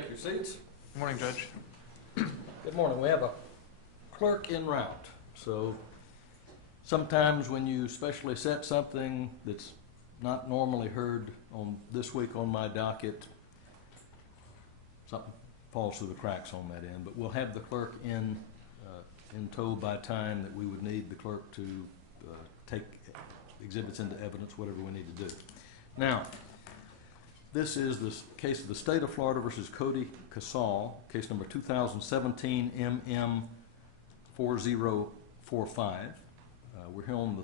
Take your seats. Good morning, Judge. Good morning. We have a clerk en route. So sometimes when you specially set something that's not normally heard on this week on my docket, something falls through the cracks on that end. But we'll have the clerk in tow by time that we would need the clerk to take exhibits into evidence, whatever we need to do. Now, this is the case of the State of Florida versus Cody Casal, case number 2017 MM 4045. We're here on the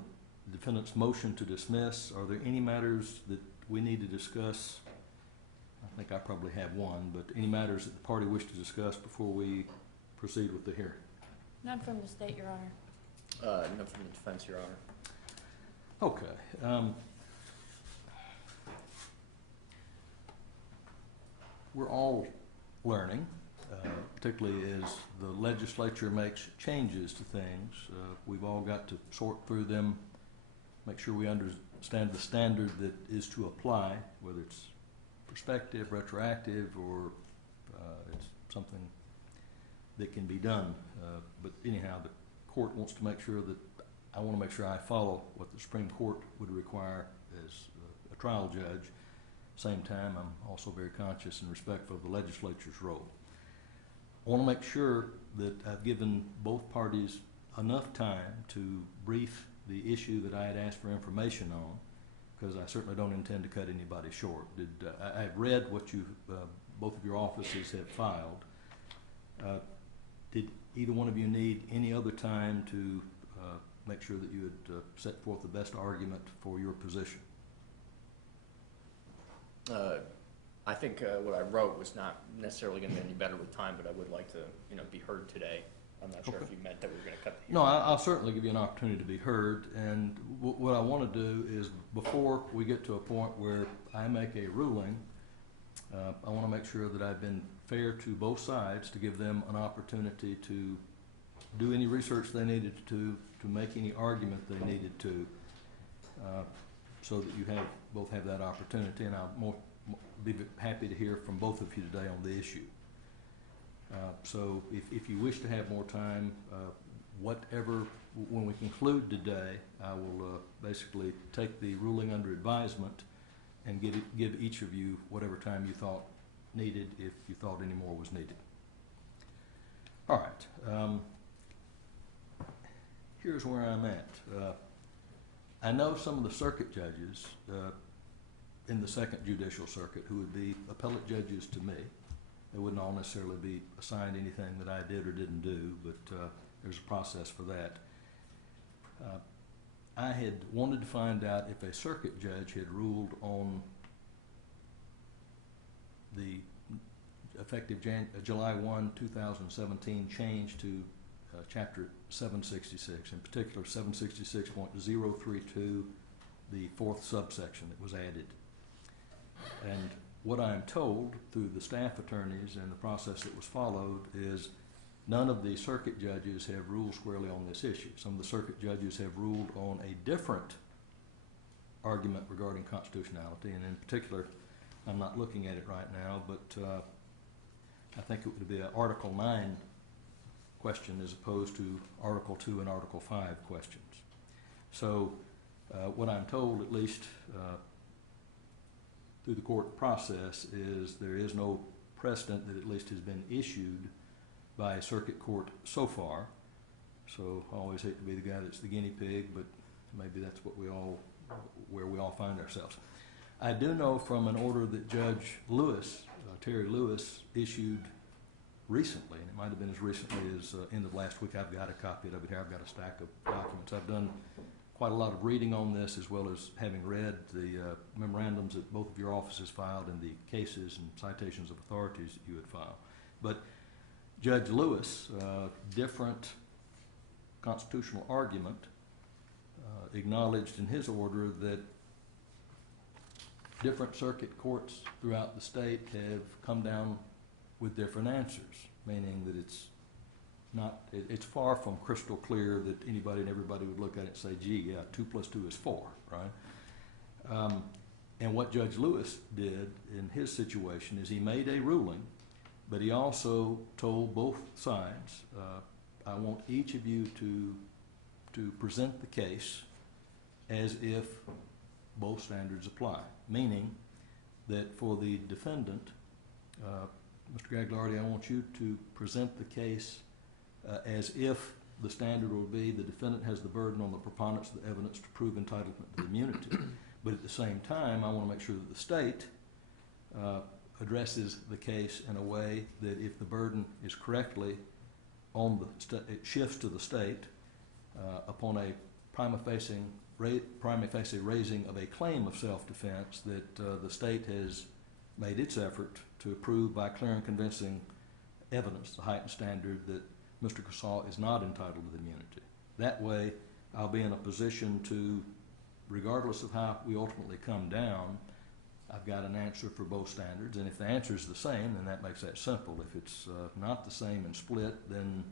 defendant's motion to dismiss. Are there any matters that we need to discuss? I think I probably have one, but any matters that the party wish to discuss before we proceed with the hearing? None from the state, Your Honor. None from the defense, Your Honor. Okay. We're all learning, particularly as the legislature makes changes to things. We've all got to sort through them, make sure we understand the standard that is to apply, whether it's prospective, retroactive, or it's something that can be done. But anyhow, the court wants to make sure that I want to make sure I follow what the Supreme Court would require as a trial judge. Same time, I'm also very conscious and respectful of the legislature's role. I want to make sure that I've given both parties enough time to brief the issue that I had asked for information on, because I certainly don't intend to cut anybody short. I've read what you, both of your offices have filed. Did either one of you need any other time to make sure that you had set forth the best argument for your position? I think what I wrote was not necessarily going to be any better with time, but I would like to, be heard today. I'm not sure if you meant that we were going to cut the hearing. No, I'll certainly give you an opportunity to be heard. And what I want to do is, before we get to a point where I make a ruling, I want to make sure that I've been fair to both sides to give them an opportunity to do any research they needed to make any argument they needed to, so that you both have that opportunity. And I'll be happy to hear from both of you today on the issue. So if you wish to have more time, when we conclude today, I will basically take the ruling under advisement and give each of you whatever time you thought needed, if you thought any more was needed. All right. Here's where I'm at. I know some of the circuit judges in the Second Judicial Circuit who would be appellate judges to me. They wouldn't all necessarily be assigned anything that I did or didn't do, but there's a process for that. I had wanted to find out if a circuit judge had ruled on the effective July 1, 2017 change to Chapter 766, in particular 766.032, the fourth subsection that was added. And what I'm told through the staff attorneys and the process that was followed is none of the circuit judges have ruled squarely on this issue. Some of the circuit judges have ruled on a different argument regarding constitutionality, and in particular, I'm not looking at it right now, but I think it would be an Article 9 question as opposed to Article 2 and Article 5 questions. So what I'm told, at least through the court process, is there is no precedent that at least has been issued by a circuit court so far. So I always hate to be the guy that's the guinea pig, but maybe that's where we all find ourselves. I do know from an order that Judge Lewis, Terry Lewis, issued recently, and it might have been as recently as end of last week. I've got a copy of it here. I've got a stack of documents. I've done quite a lot of reading on this, as well as having read the memorandums that both of your offices filed and the cases and citations of authorities that you had filed. But Judge Lewis, different constitutional argument, acknowledged in his order that different circuit courts throughout the state have come down with different answers, meaning that it's far from crystal clear that anybody and everybody would look at it and say, gee, yeah, 2 + 2 is 4, right? And what Judge Lewis did in his situation is he made a ruling But he also told both sides, I want each of you to present the case as if both standards apply, meaning that for the defendant, Mr. Gagliardi, I want you to present the case as if the standard will be the defendant has the burden on the preponderance of the evidence to prove entitlement to immunity. But at the same time, I want to make sure that the state addresses the case in a way that if the burden is correctly on the it shifts to the state upon a prima facie raising of a claim of self-defense, that the state has made its effort to prove by clear and convincing evidence, the heightened standard, that Mr. Casal is not entitled to the immunity. That way, I'll be in a position to, regardless of how we ultimately come down, I've got an answer for both standards, and if the answer is the same, then that makes that simple. If it's not the same and split, then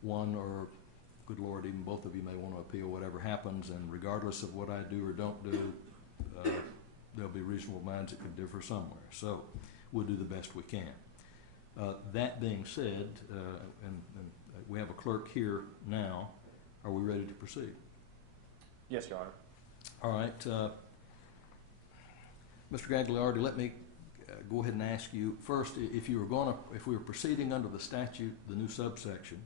one, or good Lord, even both of you may want to appeal whatever happens, and regardless of what I do or don't do, there'll be reasonable minds that could differ somewhere. So we'll do the best we can. That being said, and we have a clerk here now, are we ready to proceed? Yes, Your Honor. All right. Mr. Gagliardi, let me go ahead and ask you first, if we were proceeding under the statute, the new subsection,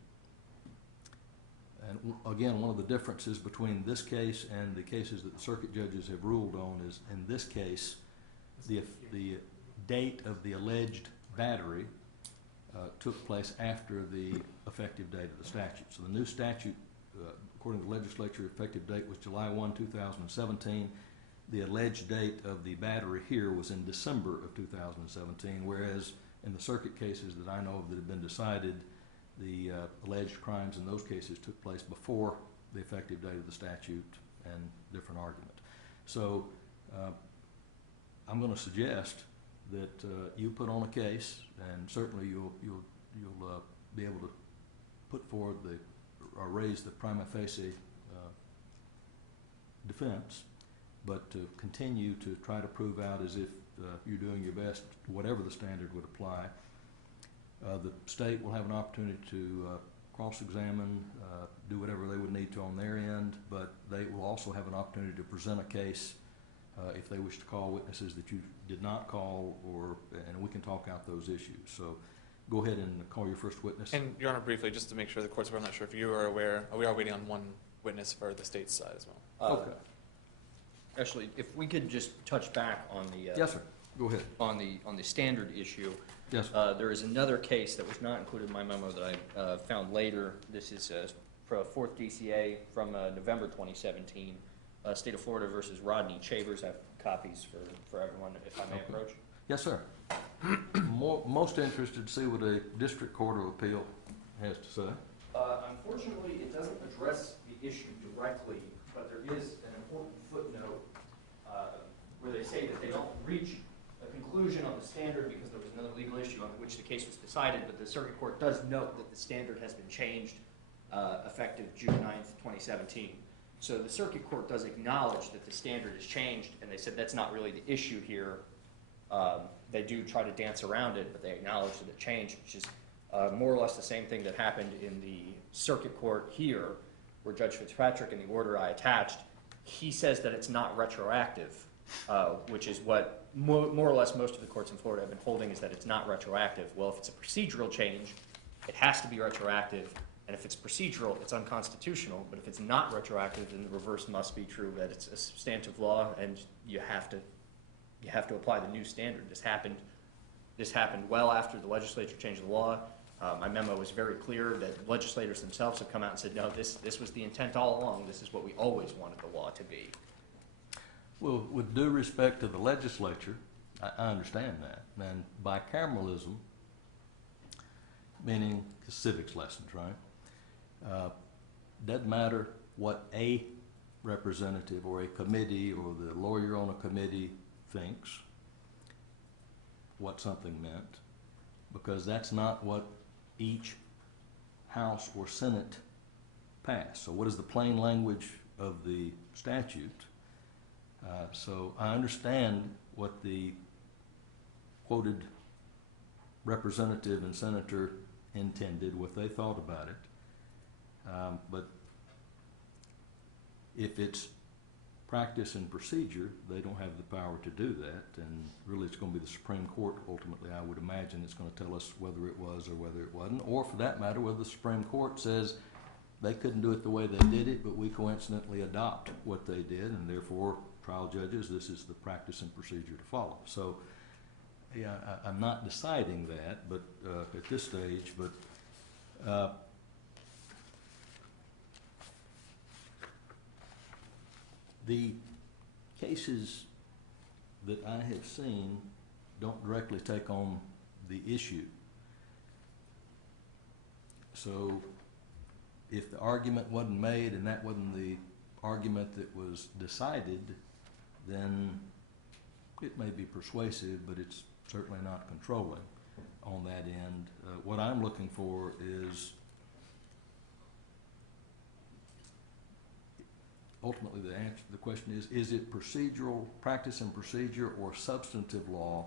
and again, one of the differences between this case and the cases that the circuit judges have ruled on is, in this case, the date of the alleged battery took place after the effective date of the statute. So the new statute, according to the legislature, effective date was July 1, 2017. The alleged date of the battery here was in December of 2017, whereas in the circuit cases that I know of that have been decided, the alleged crimes in those cases took place before the effective date of the statute, and different argument. So I'm going to suggest that you put on a case, and certainly you'll be able to put forward or raise the prima facie defense, but to continue to try to prove out as if you're doing your best, whatever the standard would apply. The state will have an opportunity to cross-examine, do whatever they would need to on their end, but they will also have an opportunity to present a case if they wish to call witnesses that you did not call, and we can talk out those issues. So go ahead and call your first witness. And, Your Honor, briefly, just to make sure the court's aware, I'm not sure if you are aware, we are waiting on one witness for the state's side as well. Okay. Actually, if we could just touch back on the Yes, sir. Go ahead. on the standard issue. Yes, sir. There is another case that was not included in my memo that I found later. This is for a 4th DCA from November 2017, State of Florida versus Rodney Chavers. I have copies for everyone, if I may approach. Yes, sir. Most interested to see what a district court of appeal has to say. Unfortunately, it doesn't address the issue directly, but there is an important footnote where they say that they don't reach a conclusion on the standard because there was another legal issue on which the case was decided, but the circuit court does note that the standard has been changed effective June 9th, 2017. So the circuit court does acknowledge that the standard has changed, and they said that's not really the issue here. They do try to dance around it, but they acknowledge that it changed, which is more or less the same thing that happened in the circuit court here, where Judge Fitzpatrick, in the order I attached, he says that it's not retroactive, which is what more or less most of the courts in Florida have been holding, is that it's not retroactive. Well, if it's a procedural change, it has to be retroactive, and if it's procedural, it's unconstitutional. But if it's not retroactive, then the reverse must be true, that it's a substantive law, and you have to apply the new standard. This happened well after the legislature changed the law. My memo was very clear that legislators themselves have come out and said, no, this was the intent all along. This is what we always wanted the law to be. Well, with due respect to the legislature, I understand that. And bicameralism, meaning civics lessons, right? Doesn't matter what a representative or a committee or the lawyer on a committee thinks what something meant, because that's not what each House or Senate passed. So what is the plain language of the statute? So I understand what the quoted representative and senator intended, what they thought about it. But if it's practice and procedure, they don't have the power to do that, and really it's going to be the Supreme Court ultimately, I would imagine, that's going to tell us whether it was or whether it wasn't, or for that matter, whether the Supreme Court says they couldn't do it the way they did it, but we coincidentally adopt what they did, and therefore, trial judges, this is the practice and procedure to follow. So, yeah, I'm not deciding that, but at this stage, but the cases that I have seen don't directly take on the issue. So if the argument wasn't made and that wasn't the argument that was decided, then it may be persuasive, but it's certainly not controlling on that end. What I'm looking for is ultimately the answer to the question is it procedural practice and procedure or substantive law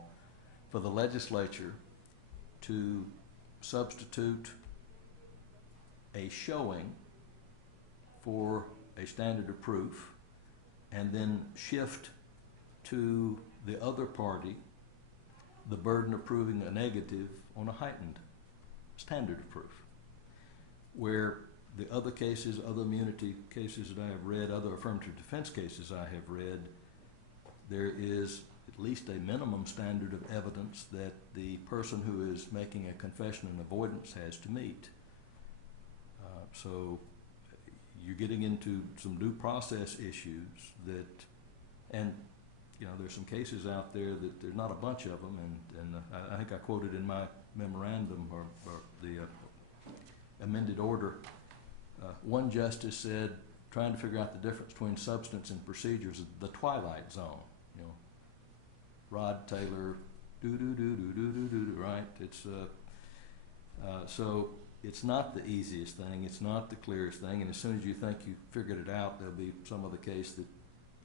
for the legislature to substitute a showing for a standard of proof and then shift to the other party the burden of proving a negative on a heightened standard of proof, where the other cases, other immunity cases that I have read, other affirmative defense cases I have read, there is at least a minimum standard of evidence that the person who is making a confession and avoidance has to meet. So you're getting into some due process issues that, and you know, there's some cases out there that there's not a bunch of them, and I think I quoted in my memorandum or the amended order, one justice said, trying to figure out the difference between substance and procedures is the twilight zone. You know, Rod Taylor, right? It's so it's not the easiest thing. It's not the clearest thing. And as soon as you think you figured it out, there'll be some other case that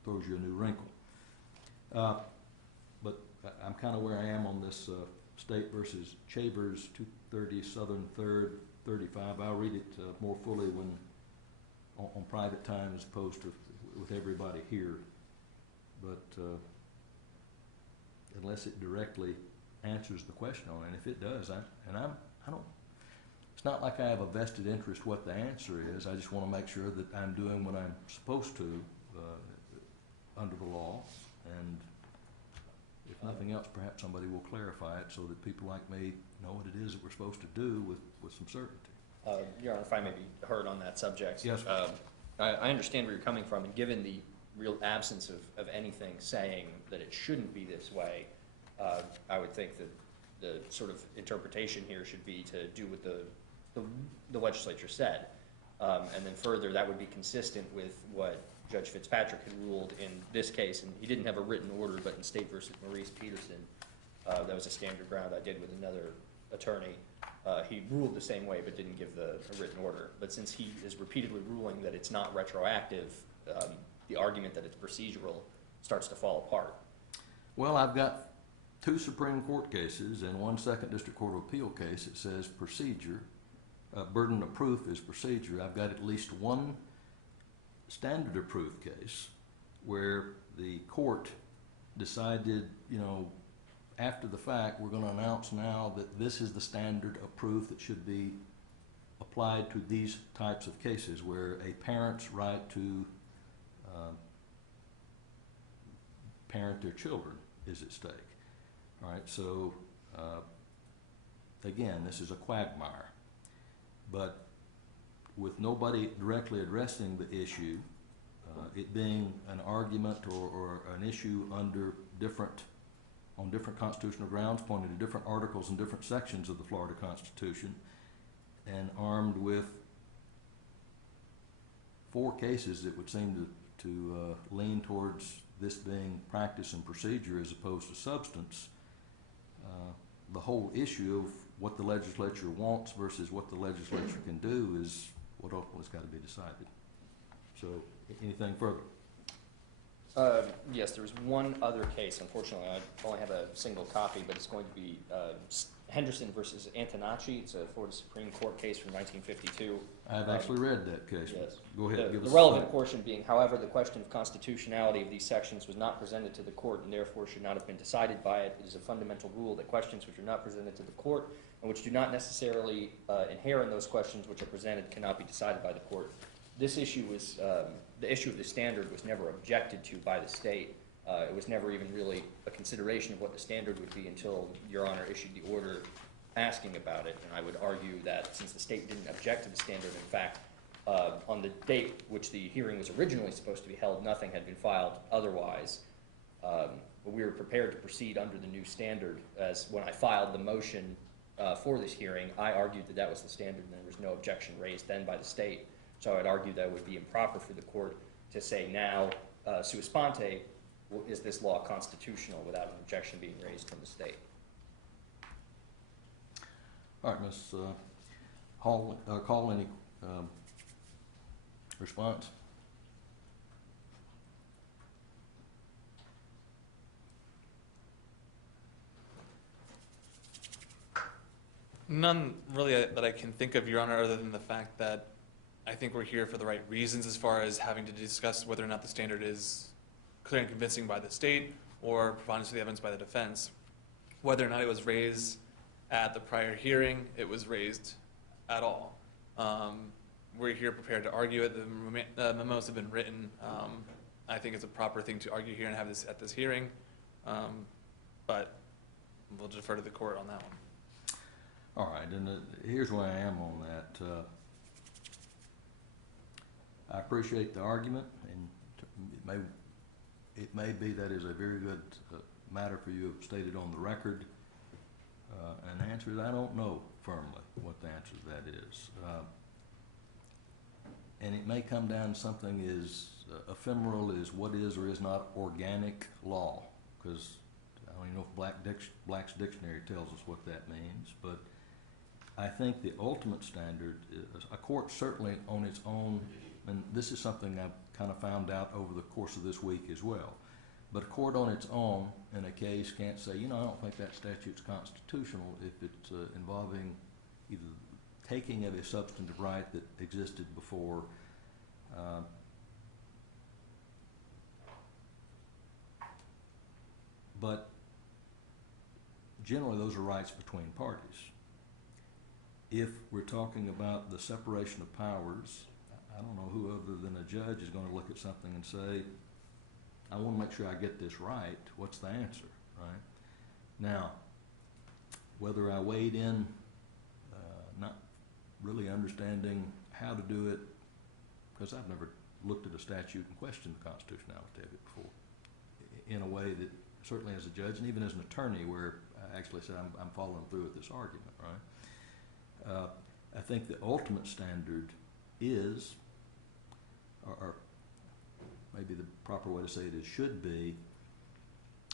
throws you a new wrinkle. But I'm kind of where I am on this State versus Chavers, 230 Southern 3rd, 35. I'll read it more fully when on private time as opposed to with everybody here. But unless it directly answers the question on it, and if it does, I don't. It's not like I have a vested interest what the answer is. I just want to make sure that I'm doing what I'm supposed to under the law, and if nothing else, perhaps somebody will clarify it so that people like me know what it is that we're supposed to do with some certainty. Your Honor, if I may be heard on that subject. Yes. I understand where you're coming from, and given the real absence of anything saying that it shouldn't be this way, I would think that the sort of interpretation here should be to do what the legislature said. And then further, that would be consistent with what Judge Fitzpatrick had ruled in this case, and he didn't have a written order, but in State versus Maurice Peterson, that was a standard ground I did with another attorney. He ruled the same way, but didn't give a written order. But since he is repeatedly ruling that it's not retroactive, the argument that it's procedural starts to fall apart. Well, I've got 2 Supreme Court cases and 1 Second District Court of Appeal case that says procedure, burden of proof is procedure. I've got at least 1 standard of proof case where the court decided, you know, after the fact, we're going to announce now that this is the standard of proof that should be applied to these types of cases where a parent's right to parent their children is at stake. All right, so again, this is a quagmire, but with nobody directly addressing the issue, it being an argument or an issue under on different constitutional grounds, pointing to different articles and different sections of the Florida Constitution, and armed with 4 cases that would seem to lean towards this being practice and procedure as opposed to substance, the whole issue of what the legislature wants versus what the legislature can do is what ultimately has got to be decided. So, anything further? Yes, there was one other case. Unfortunately, I only have a single copy, but it's going to be Henderson versus Antonacci. It's a Florida Supreme Court case from 1952. I've actually read that case. Yes. Go ahead. Give The us relevant a portion being, however, the question of constitutionality of these sections was not presented to the court and therefore should not have been decided by it. It is a fundamental rule that questions which are not presented to the court and which do not necessarily inhere in those questions which are presented cannot be decided by the court. This issue was, the issue of the standard was never objected to by the state. It was never even really a consideration of what the standard would be until Your Honor issued the order asking about it. And I would argue that since the state didn't object to the standard, in fact, on the date which the hearing was originally supposed to be held, nothing had been filed otherwise. But we were prepared to proceed under the new standard, as when I filed the motion for this hearing, I argued that that was the standard and there was no objection raised then by the state. So I'd argue that it would be improper for the court to say now, sua sponte, is this law constitutional without an objection being raised from the state? All right, Ms. Hall, call any response? None really that I can think of, Your Honor, other than the fact that I think we're here for the right reasons as far as having to discuss whether or not the standard is clear and convincing by the state or preponderance of the evidence by the defense. Whether or not it was raised at the prior hearing, it was raised at all. We're here prepared to argue it. The memos have been written. I think it's a proper thing to argue here and have this at this hearing. But we'll defer to the court on that one. All right, and here's where I am on that. I appreciate the argument, and it may be that is a very good matter for you to state it on the record. And the answer is I don't know firmly what the answer to that is. And it may come down to something as ephemeral as what is or is not organic law, because I don't even know if Black's Dictionary tells us what that means, but I think the ultimate standard is a court certainly on its own, and this is something I've kind of found out over the course of this week as well, but a court on its own in a case can't say, you know, I don't think that statute's constitutional if it's involving either taking of a substantive right that existed before. But generally those are rights between parties. If we're talking about the separation of powers, I don't know who other than a judge is going to look at something and say, I want to make sure I get this right. What's the answer, right? Now, whether I wade in not really understanding how to do it, because I've never looked at a statute and questioned the constitutionality of it before, in a way that certainly as a judge and even as an attorney where I actually said I'm following through with this argument, right? I think the ultimate standard is, or maybe the proper way to say it is should be,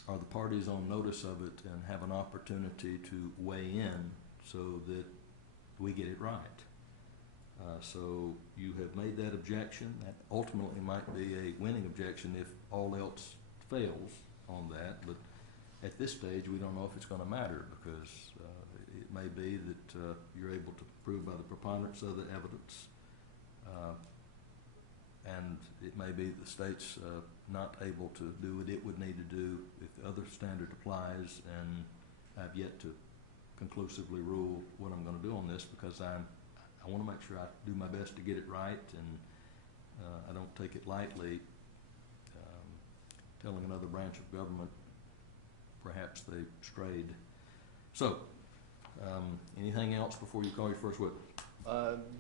are the parties on notice of it and have an opportunity to weigh in so that we get it right. So you have made that objection. That ultimately might be a winning objection if all else fails on that, but at this stage we don't know if it's going to matter, because it may be that you're able to prove by the preponderance of the evidence, and it may be the state's not able to do what it would need to do if the other standard applies, and I've yet to conclusively rule what I'm going to do on this, because I want to make sure I do my best to get it right, and I don't take it lightly telling another branch of government perhaps they strayed. So, anything else before you call your first witness?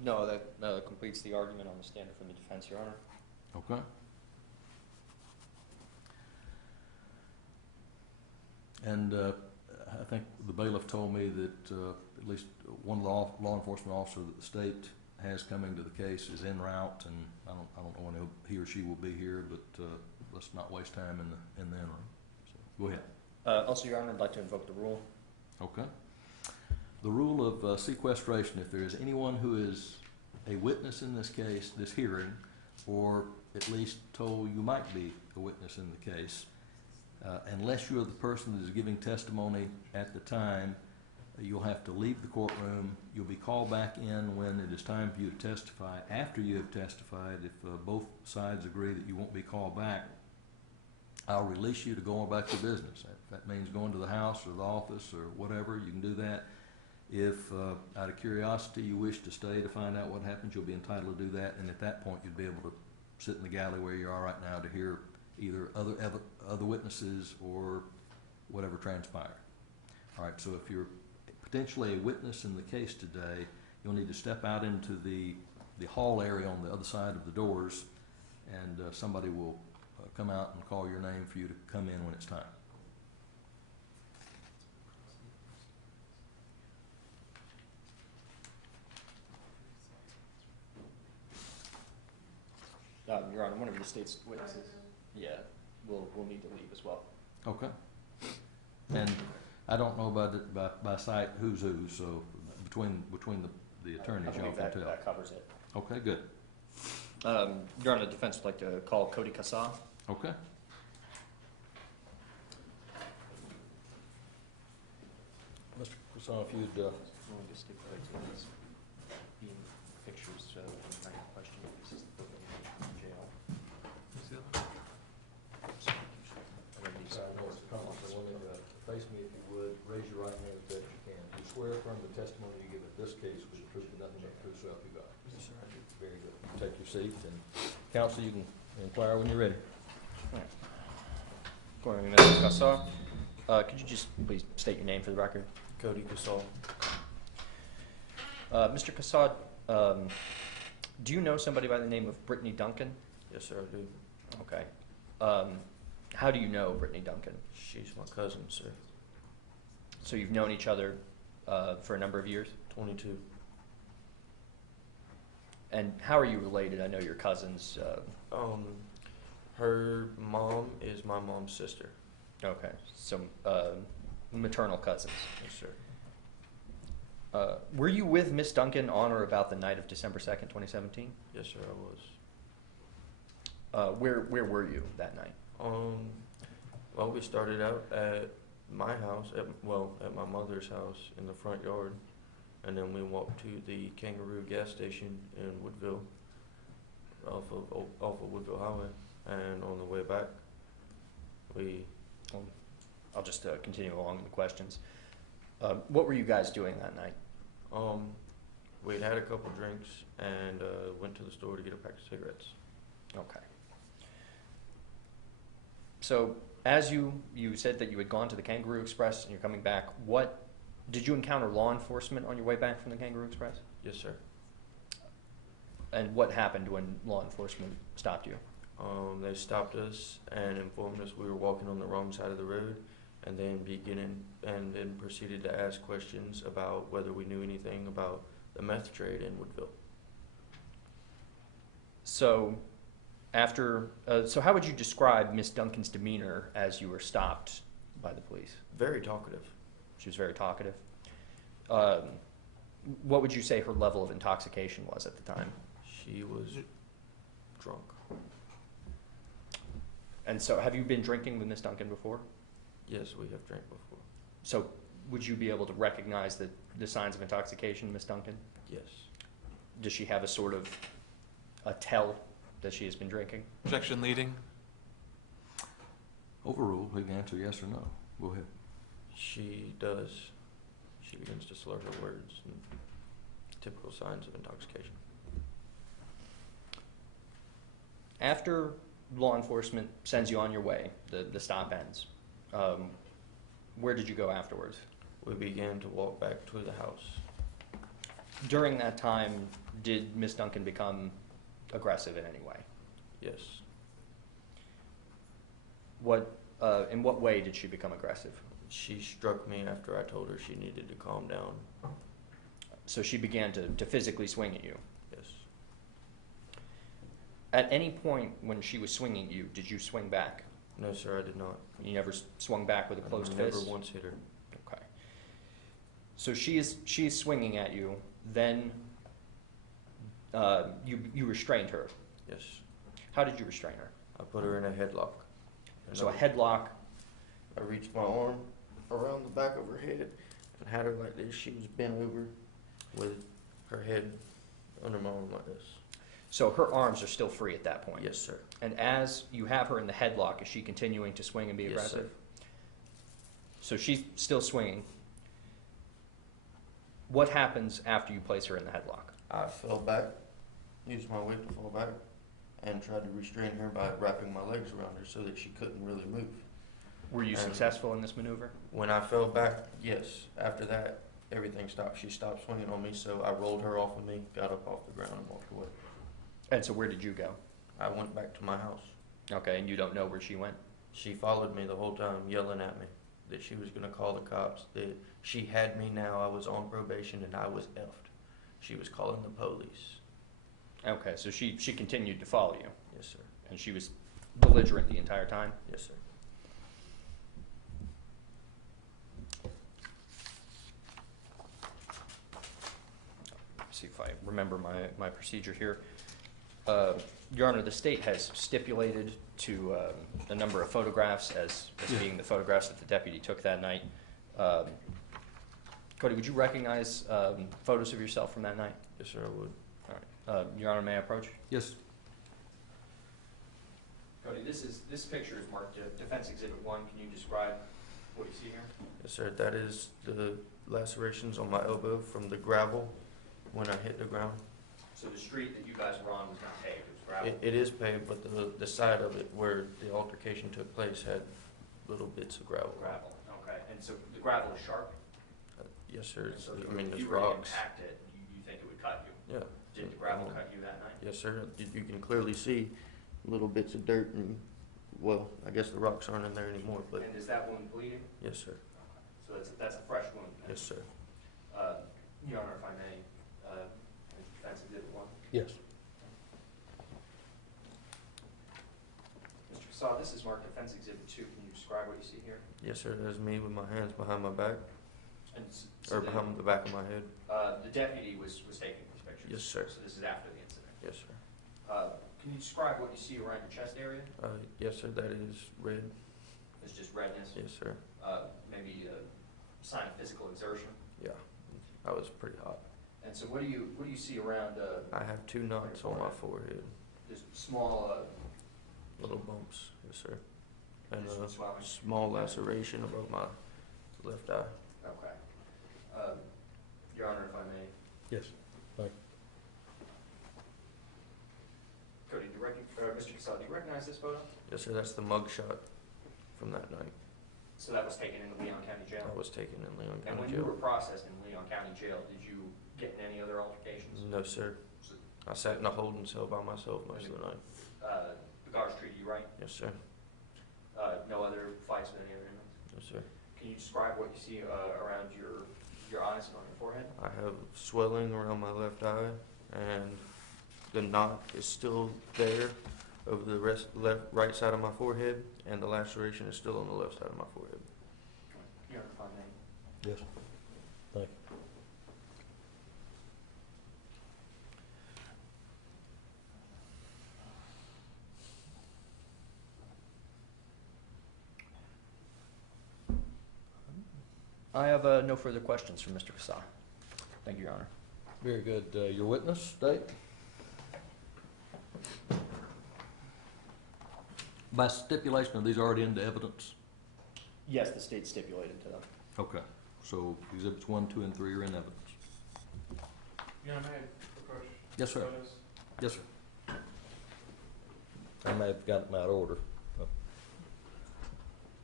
No, that completes the argument on the standard from the defense, Your Honor. Okay. And I think the bailiff told me that at least one of the law enforcement officers that the state has coming to the case is en route, and I don't know when he or she will be here, but let's not waste time in the interim. So, go ahead. Also, Your Honor, I'd like to invoke the rule. Okay. The rule of sequestration, if there is anyone who is a witness in this case, this hearing, or at least told you might be a witness in the case. Unless you're the person that is giving testimony at the time, you'll have to leave the courtroom. You'll be called back in when it is time for you to testify. After you have testified, if both sides agree that you won't be called back, I'll release you to go on about your business. If that means going to the house or the office or whatever, you can do that. If, out of curiosity, you wish to stay to find out what happens, you'll be entitled to do that. And at that point, you'd be able to sit in the galley where you are right now to hear either other witnesses or whatever transpired. All right, so if you're potentially a witness in the case today, you'll need to step out into the hall area on the other side of the doors, and somebody will come out and call your name for you to come in when it's time. Your Honor, one of the state's witnesses, yeah, will need to leave as well. Okay. And I don't know about it by sight who's who, so between the attorneys, I y'all believe can tell. that covers it. Okay, good. Your Honor, the defense would like to call Cody Kassah. Okay. Mr. Croissant, if you'd, Let me just skip right to these being pictures, I have a question. This is the building in jail. face me if you would, raise your right hand as best you can. Do you swear affirm the testimony you give at this case will be the truth and nothing but the truth, so help you God? Yes, sir, I do. Very good. You take your seat, and counsel, you can inquire when you're ready. Good morning, Mr. Kassah. Could you just please state your name for the record? Cody Kassah. Mr. Kassah, do you know somebody by the name of Brittany Duncan? Yes, sir, I do. Okay. How do you know Brittany Duncan? She's my cousin, sir. So you've known each other for a number of years? 22. And how are you related? I know you're cousins. Her mom is my mom's sister. Okay, so maternal cousins. Yes, sir. Were you with Miss Duncan on or about the night of December 2nd, 2017? Yes, sir, I was. Where were you that night? Well, we started out at my house, at my mother's house in the front yard, and then we walked to the Kangaroo gas station in Woodville, off of Woodville Highway, and on the way back, I'll just continue along with the questions. What were you guys doing that night? We'd had a couple drinks and went to the store to get a pack of cigarettes. Okay. So as you said that you had gone to the Kangaroo Express and you're coming back, did you encounter law enforcement on your way back from the Kangaroo Express? Yes, sir. And what happened when law enforcement stopped you? They stopped us and informed us we were walking on the wrong side of the road, and then proceeded to ask questions about whether we knew anything about the meth trade in Woodville. So so how would you describe Miss Duncan's demeanor as you were stopped by the police? Very talkative. She was very talkative. What would you say her level of intoxication was at the time? She was drunk. And so have you been drinking with Miss Duncan before? Yes, we have drank before. So would you be able to recognize the signs of intoxication, Miss Duncan? Yes. Does she have a sort of a tell that she has been drinking? Objection leading. Overruled, we can answer yes or no. Go ahead. She does. She begins to slur her words and typical signs of intoxication. After law enforcement sends you on your way, the stop ends, where did you go afterwards? We began to walk back to the house. During that time, did Miss Duncan become aggressive in any way? Yes. In what way did she become aggressive? She struck me after I told her she needed to calm down. So she began to physically swing at you? Yes. At any point when she was swinging you, did you swing back? No, sir, I did not. You never swung back with a closed I never fist? once hit her. Okay. So she is swinging at you, then you restrained her. Yes. How did you restrain her? I put her in a headlock. And So a I- headlock, I reached my arm around the back of her head and had her like this. She was bent over with her head under my arm like this. so her arms are still free at that point? Yes, sir. And as you have her in the headlock, is she continuing to swing and be Yes, aggressive? sir. So she's still swinging. What happens after you place her in the headlock? I fell back, used my weight to fall back, and tried to restrain her by wrapping my legs around her so that she couldn't really move. Were you And- successful in this maneuver? When I fell back, yes. After that, everything stopped. She stopped swinging on me, so I rolled her off of me, got up off the ground, and walked away. And so where did you go? I went back to my house. Okay, and you don't know where she went? She followed me the whole time, yelling at me that she was going to call the cops, that she had me now, I was on probation, and I was effed. She was calling the police. Okay, so she continued to follow you, Yes, sir. and she was belligerent the entire time? Yes, sir. See if I remember my procedure here. Your Honor, the state has stipulated to a number of photographs as being the photographs that the deputy took that night. Cody, would you recognize photos of yourself from that night? Yes, sir, I would. All right. Your Honor, may I approach? Yes. Cody, this picture is marked Defense Exhibit 1. Can you describe what you see here? Yes, sir. That is the lacerations on my elbow from the gravel when I hit the ground. So the street that you guys were on was not paved, it was gravel? It is paved, but the side of it where the altercation took place had little bits of gravel. Gravel, okay. And so the gravel is sharp? Yes, sir. So I mean, if there's you were to rocks. impact it, you think it would cut you? Yeah. Did the gravel cut you that night? Yes, sir. You can clearly see little bits of dirt and, well, I guess the rocks aren't in there anymore, but And is that wound bleeding? yes, sir. So that's a fresh wound? Yes, sir. Your Honor, if I may, Defense Exhibit 1. Yes. Mr. Casal, this is marked Defense Exhibit 2. Can you describe what you see here? Yes, sir. That's me with my hands behind my back, And or behind the back of my head. the deputy was taking these pictures? Yes, sir. So this is after the incident. Yes, sir. Can you describe what you see around your chest area? Yes, sir. That is red. It's just redness? Yes, sir. Maybe a sign of physical exertion? Yeah. I was pretty hot. And so what do you see around, I have 2 knots on my forehead. just small, Little bumps. Yes, sir. And just a swelling? small laceration above my left eye. Okay. Your Honor, if I may. Yes. Cody, Mr. Casal, do you recognize this photo? Yes, sir. That's the mug shot from that night. So that was taken in the Leon County Jail? I was taken in Leon And when County you were Jail. processed in Leon County Jail, did you get in any other altercations? No, sir. I sat in a holding cell by myself most of the night. The guards treated you right? Yes, sir. No other fights with any other inmates? Yes, sir. Can you describe what you see around your eyes and on your forehead? I have swelling around my left eye, and the knot is still there over the right side of my forehead, and the laceration is still on the left side of my forehead. Your Honor, if I may. Yes. Thank you. I have no further questions for Mr. Casal. Thank you, Your Honor. Very good. Your witness, state? By stipulation, are these already into evidence? Yes, the state stipulated to them. Okay. So exhibits 1, 2, and 3 are in evidence. Your Honor, may I approach Yes, sir. photos? Yes, sir. I may have gotten them out of order.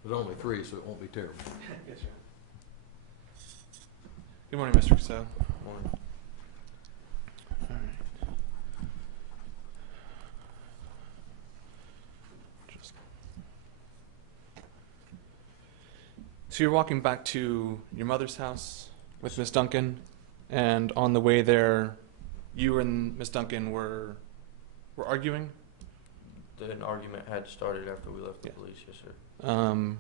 There's only 3, so it won't be terrible. Yes, sir. Good morning, Mr. Casal. Morning. So you're walking back to your mother's house with Miss Duncan, and on the way there, you and Miss Duncan were arguing. An argument had started after we left the Yeah. police. Yes, sir.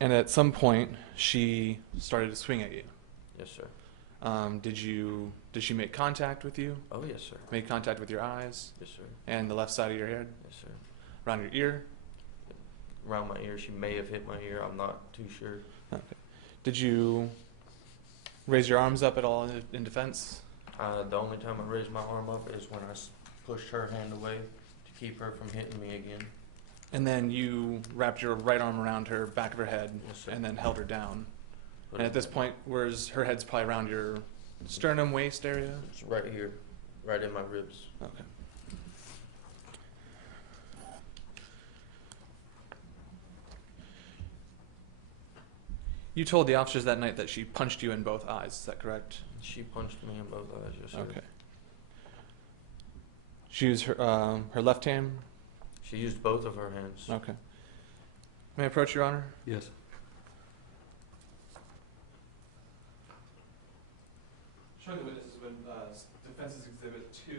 And at some point, she started to swing at you. Yes, sir. Did she make contact with you? Oh, yes, sir. Make contact with your eyes Yes, sir. and the left side of your head? Yes, sir. Around your ear? Around my ear. She may have hit my ear. I'm not too sure. Okay. Did you raise your arms up at all in defense? The only time I raised my arm up is when I pushed her hand away to keep her from hitting me again. And then you wrapped your right arm around her back of her head Yes, sir. and then held her down. Put And it- at this point, where's her head's probably around your sternum, waist area? It's right here, right in my ribs. Okay. You told the officers that night that she punched you in both eyes, is that correct? She punched me in both eyes, yes, sir. Okay. She used her left hand? She used both of her hands. Okay. May I approach, Your Honor? Yes. Showing the witnesses when Defense's Exhibit 2.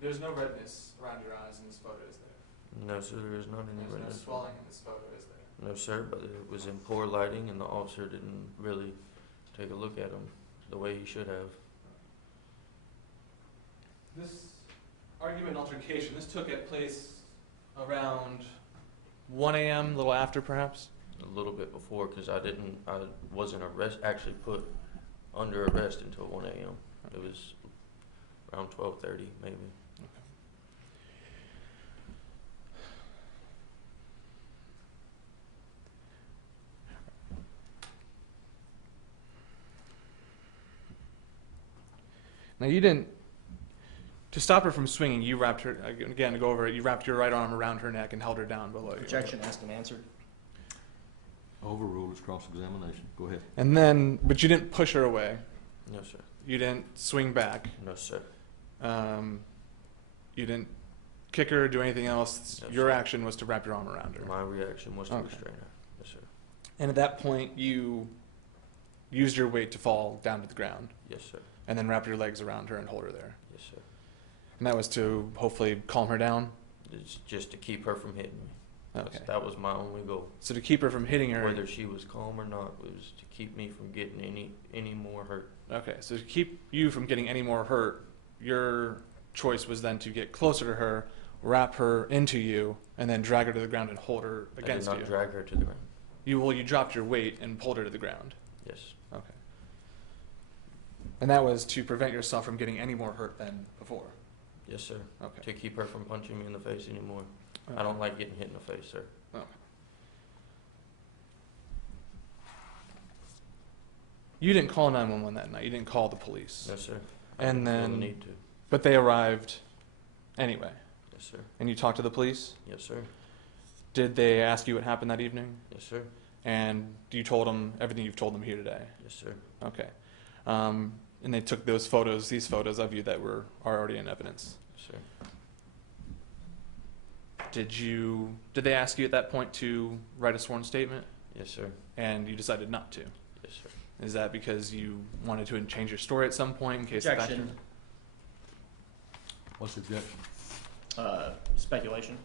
There's no redness around your eyes in this photo, is there? No, sir, there is not any There's no redness. swelling in this photo, is there? No, sir, but it was in poor lighting and the officer didn't really take a look at him the way he should have. This argument altercation, this took place around 1 a.m., a little after perhaps? A little bit before, because I wasn't actually put under arrest until 1 a.m. It was around 12:30, maybe. Now you didn't, to stop her from swinging, you wrapped her, again, to go over it, you wrapped your right arm around her neck and held her down below you. Objection asked and answered. Overruled, it's cross-examination. Go ahead. And then, but you didn't push her away. No, sir. You didn't swing back. No, sir. You didn't kick her or do anything else. No, Your sir. action was to wrap your arm around her. My reaction was to Okay. restrain her. Yes, sir. And at that point, you used your weight to fall down to the ground Yes, sir. and then wrap your legs around her and hold her there. Yes, sir. And that was to hopefully calm her down. It's just to keep her from hitting me. Okay. That was my only goal. So to keep her from hitting her. Whether she was calm or not, was to keep me from getting any more hurt. Okay, so to keep you from getting any more hurt, your choice was then to get closer to her, wrap her into you, and then drag her to the ground and hold her against I did you. not drag her to the ground. You dropped your weight and pulled her to the ground. Yes. Okay. And that was to prevent yourself from getting any more hurt than before. Yes, sir. Okay. To keep her from punching me in the face anymore. I don't like getting hit in the face, sir. Okay. You didn't call 911 that night. You didn't call the police. Yes, sir. I And didn't feel then- the need to. But they arrived anyway. Yes, sir. And you talked to the police? Yes, sir. Did they ask you what happened that evening? Yes, sir. And you told them everything you've told them here today? Yes, sir. Okay. And they took these photos of you that are already in evidence. Yes, sir. Did they ask you at that point to write a sworn statement Yes, sir. and you decided not to? Yes, sir. Is that because you wanted to change your story at some point in case the Objection. factor- What's the objection? Speculation.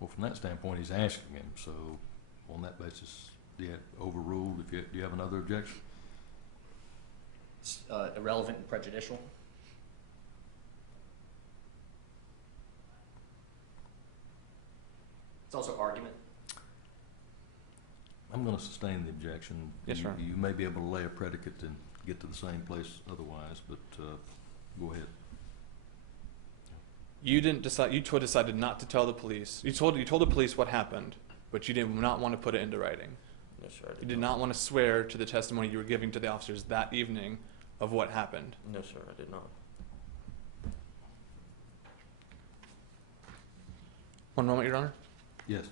Well, from that standpoint, he's asking him, so on that basis, overruled. Do you have another objection? Irrelevant and prejudicial. It's also argument. I'm going to sustain the objection. Yes, sir. You may be able to lay a predicate and get to the same place otherwise, but go ahead. You didn't decide. You decided not to tell the police. You told the police what happened, but you did not want to put it into writing. Yes, sir. I You did not want to swear to the testimony you were giving to the officers that evening of what happened. No, sir. I did not. One moment, Your Honor. Yes.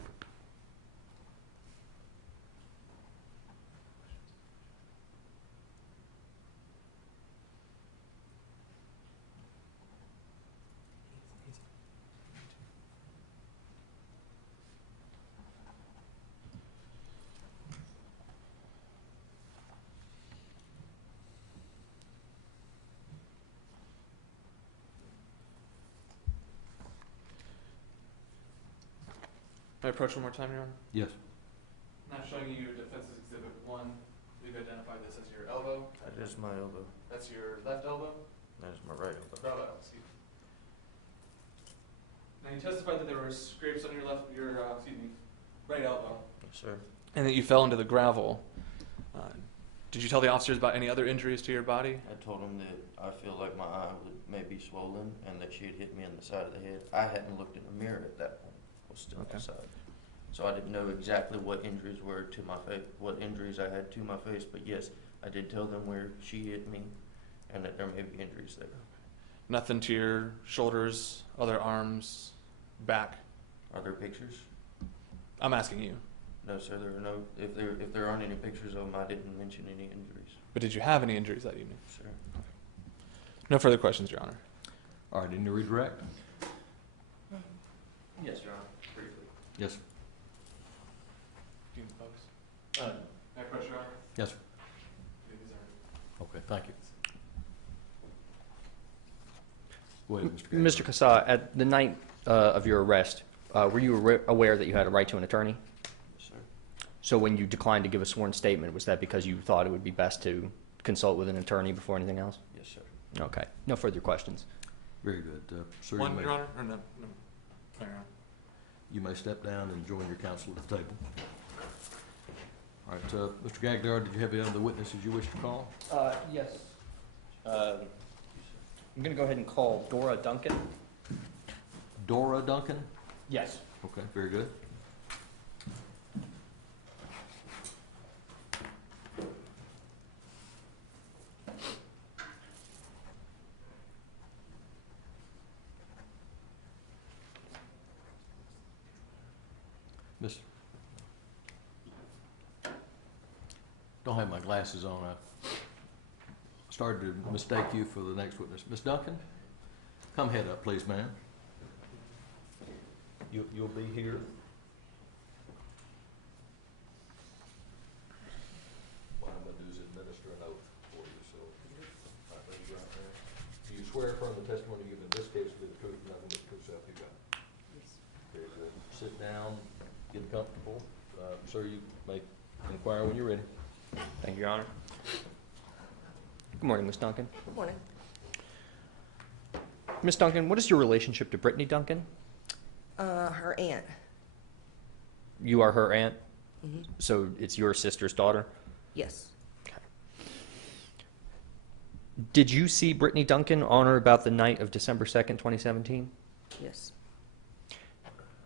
May I approach one more time, Your Honor? Yes. Now showing you Defense's Exhibit 1, we've identified this as your elbow. That is my elbow. That's your left elbow? That is my right elbow. Bravo, excuse me. Now you testified that there were scrapes on your right elbow. Yes, sir. And that you fell into the gravel. Did you tell the officers about any other injuries to your body? I told him that I feel like my eye may be swollen and that she had hit me in the side of the head. I hadn't looked in the mirror at that point. I was still Okay. outside. So I didn't know exactly what injuries were to my face, what injuries I had to my face, but yes, I did tell them where she hit me and that there may be injuries there. Nothing to your shoulders, other arms, back? Are there pictures? I'm asking you. No, sir, there are no, if there aren't any pictures of them, I didn't mention any injuries. But did you have any injuries that evening? Sir. No further questions, Your Honor. All right, any redirect? Yes, Your Honor, briefly. Yes. Do you folks? May I approach, Your Honor? Yes, sir. These are- Okay, thank you. Go ahead, Mr. Mr. Kasa, at the night of your arrest, were you aware that you had a right to an attorney? Yes, sir. So when you declined to give a sworn statement, was that because you thought it would be best to consult with an attorney before anything else? Yes, sir. Okay, no further questions. Very good. Sir, One, you Your may, Honor, or no? No, Your Honor. you may step down and join your counsel at the table. All right, Mr. Gagliardi, did you have any other witnesses you wish to call? Yes. I'm gonna go ahead and call Dora Duncan. Dora Duncan? Yes. Okay, very good. Miss, don't have my glasses on. I started to mistake you for the next witness. Miss Duncan, come head up, please, ma'am. You'll be here. What I'm gonna do is administer an oath for you, so, raise your right hand. Do you swear affirm the testimony you give in this case will be the truth, and nothing but the truth, so help you God? Yes. Very good. Sit down, get comfortable. Sir, you may inquire when you're ready. Thank you, Your Honor. Good morning, Miss Duncan. Good morning. Miss Duncan, what is your relationship to Brittany Duncan? Her aunt. You are her aunt, Hmm. so it's your sister's daughter? Yes. Did you see Brittany Duncan on or about the night of December 2nd, 2017? Yes.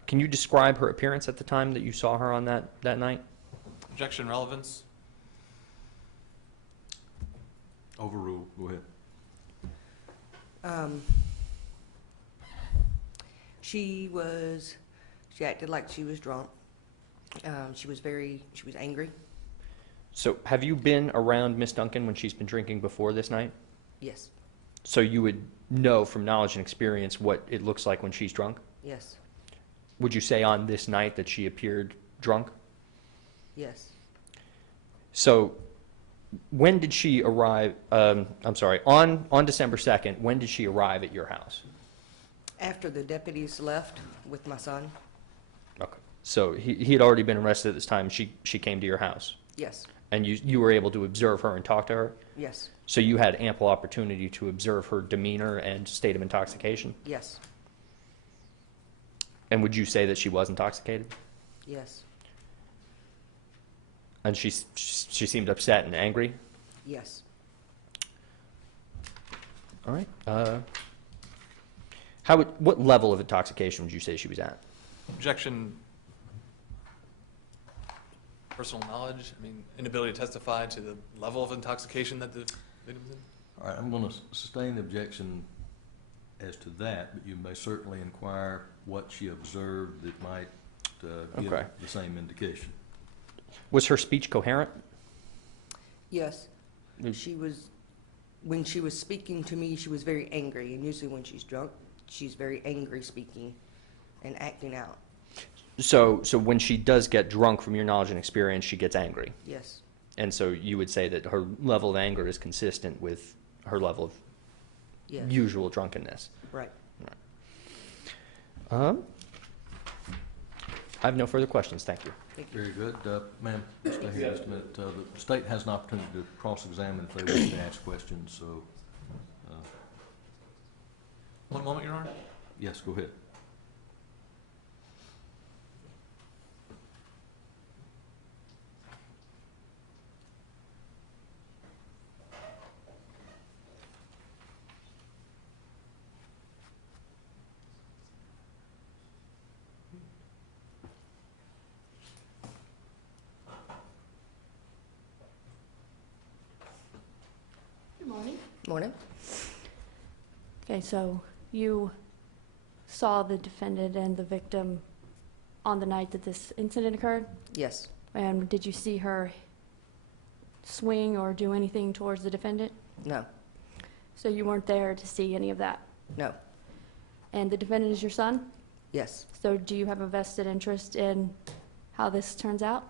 Can you describe her appearance at the time that you saw her on that night? Objection relevance? Overruled. Go ahead. She acted like she was drunk. She was angry. So have you been around Miss Duncan when she's been drinking before this night? Yes. So you would know from knowledge and experience what it looks like when she's drunk? Yes. Would you say on this night that she appeared drunk? Yes. So when did she arrive, on December 2nd, when did she arrive at your house? After the deputies left with my son. Okay. So he had already been arrested at this time. She came to your house, Yes. and you were able to observe her and talk to her? Yes. So you had ample opportunity to observe her demeanor and state of intoxication? Yes. And would you say that she was intoxicated? Yes. And she seemed upset and angry? Yes. All right. What level of intoxication would you say she was at? Objection personal knowledge? I mean, inability to testify to the level of intoxication that the victim's in? All right, I'm going to sustain the objection as to that, but you may certainly inquire what she observed that might give Okay. the same indication. Was her speech coherent? Yes. When she was speaking to me, she was very angry, and usually when she's drunk, she's very angry speaking and acting out. So when she does get drunk, from your knowledge and experience, she gets angry. Yes. And so you would say that her level of anger is consistent with her level of Yes. usual drunkenness. Right. I have no further questions, thank you. Very good. Ma'am, stay here just a minute. The state has an opportunity to cross-examine if they wish to ask questions, so, One moment, Your Honor. yes, go ahead. Good morning. Morning. Okay, so you saw the defendant and the victim on the night that this incident occurred? Yes. And did you see her swing or do anything towards the defendant? No. So you weren't there to see any of that? No. And the defendant is your son? Yes. So do you have a vested interest in how this turns out?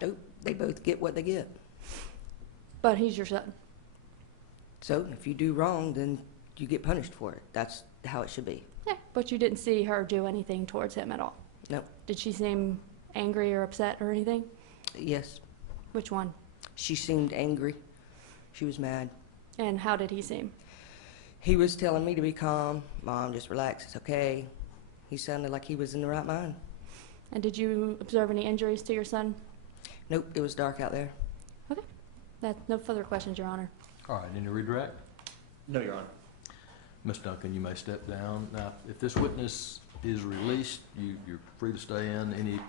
Nope. They both get what they get. But he's your son. So if you do wrong, then you get punished for it. That's how it should be. Yeah, but you didn't see her do anything towards him at all? No. Did she seem angry or upset or anything? Yes. Which one? She seemed angry. She was mad. And how did he seem? He was telling me to be calm. Mom, just relax. It's okay. He sounded like he was in the right mind. And did you observe any injuries to your son? Nope. It was dark out there. Okay. No further questions, Your Honor. All right, any redirect? No, Your Honor. Ms. Duncan, you may step down. Now, if this witness is released, you're free to stay in. Any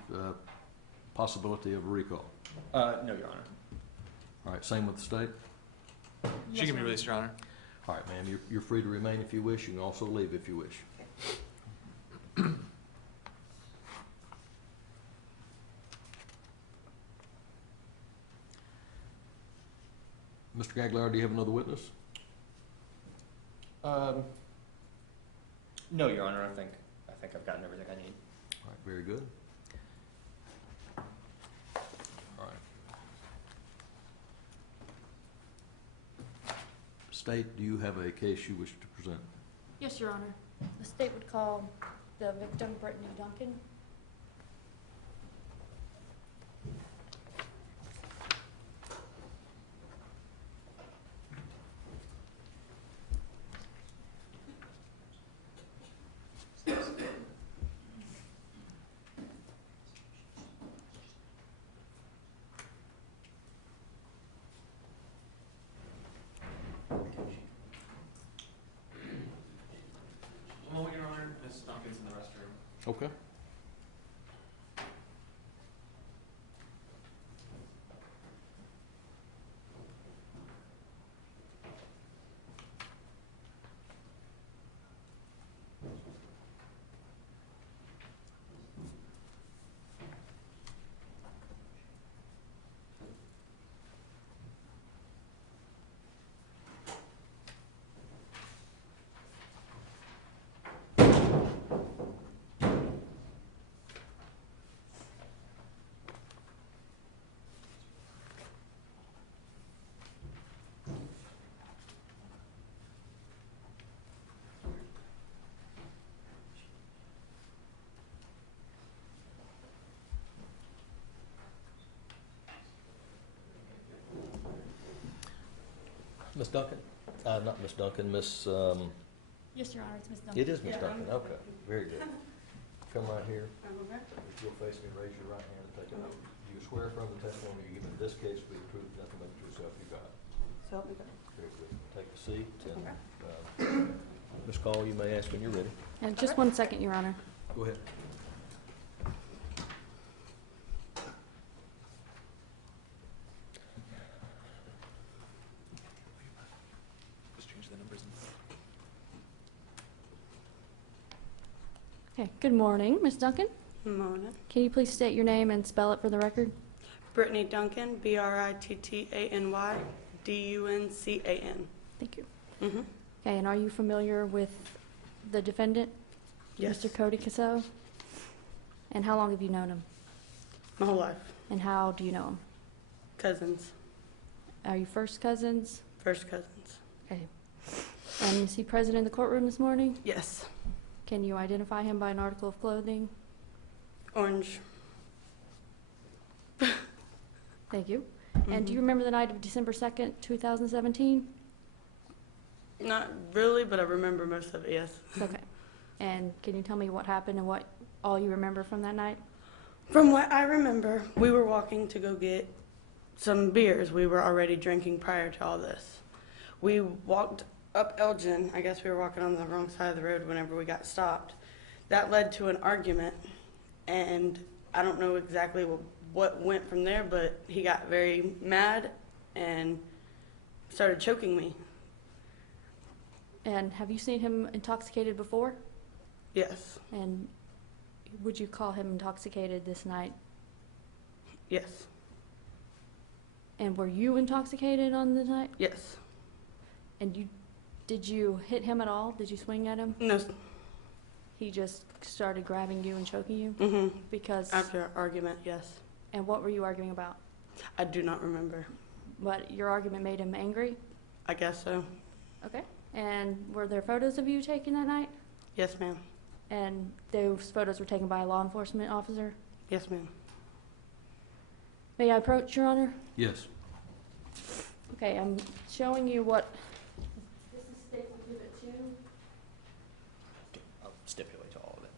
possibility of a recall? No, Your Honor. All right, same with the state? She can be released, Your Honor. All right, ma'am, you're free to remain if you wish. You can also leave if you wish. Mr. Gagliardi, do you have another witness? No, Your Honor, I think I've gotten everything I need. All right, very good. All right. State, do you have a case you wish to present? Yes, Your Honor. The state would call the victim Brittany Duncan. One moment, Your Honor. Ms. Duncan's in the restroom. Okay. Ms. Duncan? Not Ms. Duncan, Miss, Yes, Your Honor, it's Ms. Duncan. it is Ms. Duncan, okay, very good. Come right here. If you'll face me, raise your right hand and take an oath. Do you swear from the testimony you give in this case will be the truth, nothing but the truth, so help you God? So help me God. Very good. Take a seat, and, Ms. Call, you may ask when you're ready. And just 1 second, Your Honor. Go ahead. Just change the numbers. Okay, good morning, Ms. Duncan. Mona. Can you please state your name and spell it for the record? Brittany Duncan, Brittany Duncan. Thank you. Mm-hmm. Okay, and are you familiar with the defendant? Yes. Mr. Cody Casso? And how long have you known him? My whole life. And how do you know him? Cousins. Are you first cousins? First cousins. Okay. And is he present in the courtroom this morning? Yes. Can you identify him by an article of clothing? Orange. Thank you. And do you remember the night of December 2nd, 2017? Not really, but I remember most of it, yes. Okay. And can you tell me what happened and what all you remember from that night? From what I remember, we were walking to go get some beers. We were already drinking prior to all this. We walked up Elgin. I guess we were walking on the wrong side of the road whenever we got stopped. That led to an argument, and I don't know exactly what went from there, but he got very mad and started choking me. And have you seen him intoxicated before? Yes. And would you call him intoxicated this night? Yes. And were you intoxicated on the night? Yes. And did you hit him at all? Did you swing at him? No. He just started grabbing you and choking you? Mm-hmm. Because, After our argument, yes. and what were you arguing about? I do not remember. But your argument made him angry? I guess so. Okay. And were there photos of you taken that night? Yes, ma'am. And those photos were taken by a law enforcement officer? Yes, ma'am. May I approach, Your Honor? Yes. Okay, I'm showing you what, this is State Exhibit 2. I'll stipulate to all of it.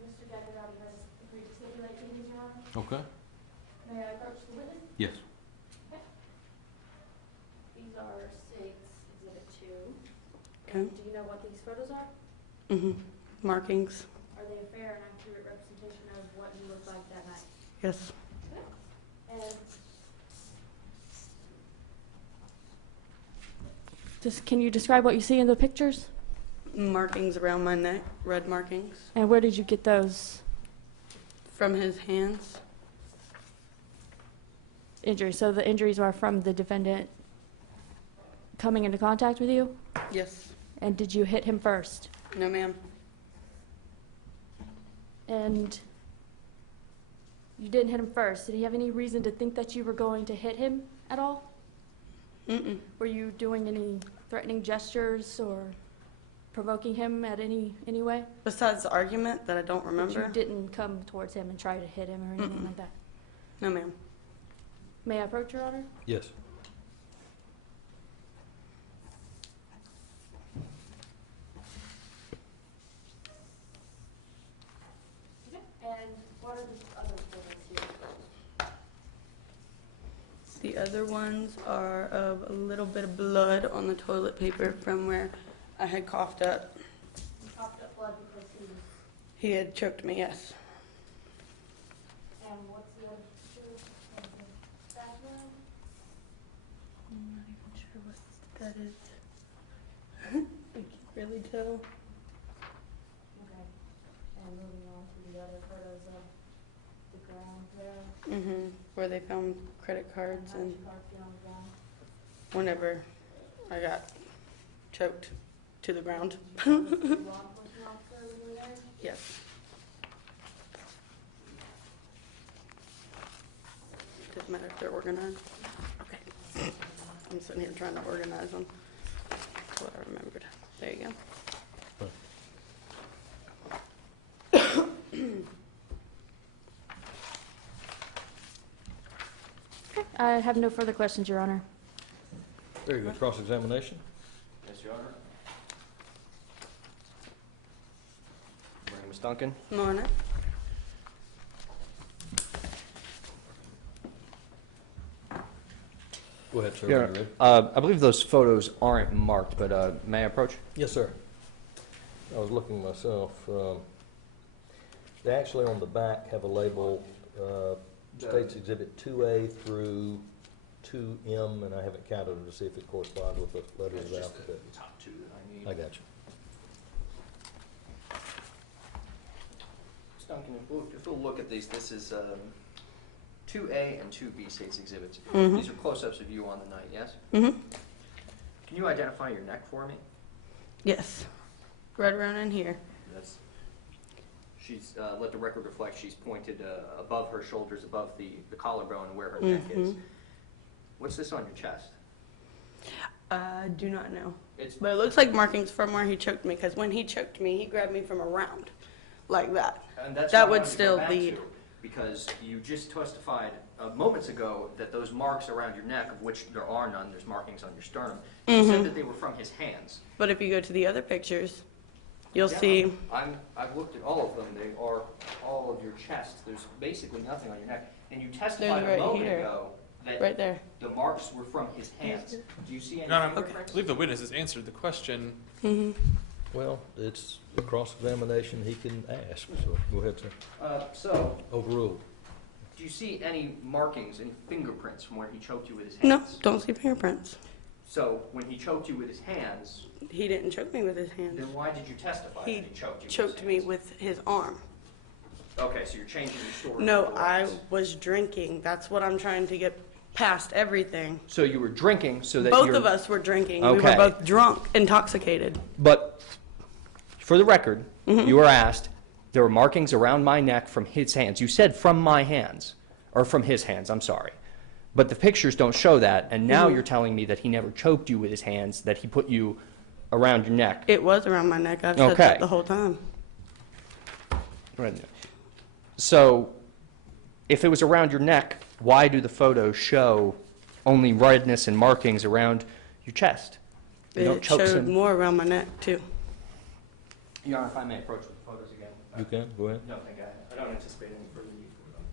Mr. Gagliardi has agreed to stipulate to these, Your Honor. Okay. May I approach the witness? Yes. These are State's Exhibit 2. Okay. Do you know what these photos are? Mm-hmm. Markings. Are they a fair and accurate representation of what you looked like that night? Yes. And can you describe what you see in the pictures? Markings around my neck, red markings. And where did you get those From his hands. injuries? So the injuries are from the defendant coming into contact with you? Yes. And did you hit him first? No, ma'am. And you didn't hit him first. Did he have any reason to think that you were going to hit him at all? Mm-mm. Were you doing any threatening gestures or provoking him at any way? Besides the argument that I don't But remember. you didn't come towards him and try to hit him or anything Mm-mm. like that? No, ma'am. May I approach, Your Honor? Yes. And what are the other photos here? The other ones are of a little bit of blood on the toilet paper from where I had coughed up. You coughed up blood because He had choked me, yes. and what's the other picture of the bathroom? I'm not even sure what that is. I can't really tell. Okay. And moving on to the other photos of the ground there. Mm-hmm. Where they found credit cards How did and your car get on the ground? whenever I got choked to the ground. Was the law enforcement officer when you were there? Yes. Doesn't matter if they're organized. Okay. I'm sitting here trying to organize them. That's what I remembered. There you go. I have no further questions, Your Honor. Very good. Cross-examination? Yes, Your Honor. Morning, Ms. Duncan. Morning. Go ahead, sir. Yeah, when you're ready. I believe those photos aren't marked, but may I approach? Yes, sir. I was looking myself. They actually on the back have a label, States Exhibit 2A through 2M, and I haven't counted them to see if it corresponds with the letters of the alphabet. top two that I need. I got you. Ms. Duncan, if we'll look at these, this is 2A and 2B States Exhibits. Mhm. These are close-ups of you on the night, yes? Mm-hmm. Can you identify your neck for me? Yes. Right around in here. That's, she's, let the record reflect, she's pointed above her shoulders, above the collarbone where her neck is. Mhm. What's this on your chest? I do not know. It's, But it looks like markings from where he choked me, because when he choked me, he grabbed me from around, like that. and that's That what I would wanted to go still back lead. to. because you just testified moments ago that those marks around your neck, of which there are none, there's markings on your sternum, you said that they were from his hands. But if you go to the other pictures, you'll Yeah, see, I've looked at all of them. They are all of your chest. There's basically nothing on your neck. And you testified There's a right moment here. ago that right there. the marks were from his hands. Do you see any Your Honor, I fingerprints? believe the witness has answered the question. Well, it's a cross-examination he can ask, so go ahead, sir. So, Overruled. do you see any markings, any fingerprints from where he choked you with his No, hands? don't see fingerprints. So, when he choked you with his hands, He didn't choke me with his hands. then why did you testify He that he choked you choked with me his hands? with his arm. Okay, so you're changing your story. No, for I once. was drinking. That's what I'm trying to get past everything. So you were drinking so that Both you're... of us were drinking. We Okay. were both drunk, intoxicated. But for the record, you were asked, there were markings around my neck from his hands. You said from my hands, or from his hands, I'm sorry. But the pictures don't show that, and now you're telling me that he never choked you with his hands, that he put you around your neck. It was around my neck. I've said Okay. that the whole time. So, if it was around your neck, why do the photos show only redness and markings around your chest? They don't It choke showed some... more around my neck, too. Your Honor, if I may approach with the photos again. You can, go ahead. No, thank you. I don't anticipate any further need for them.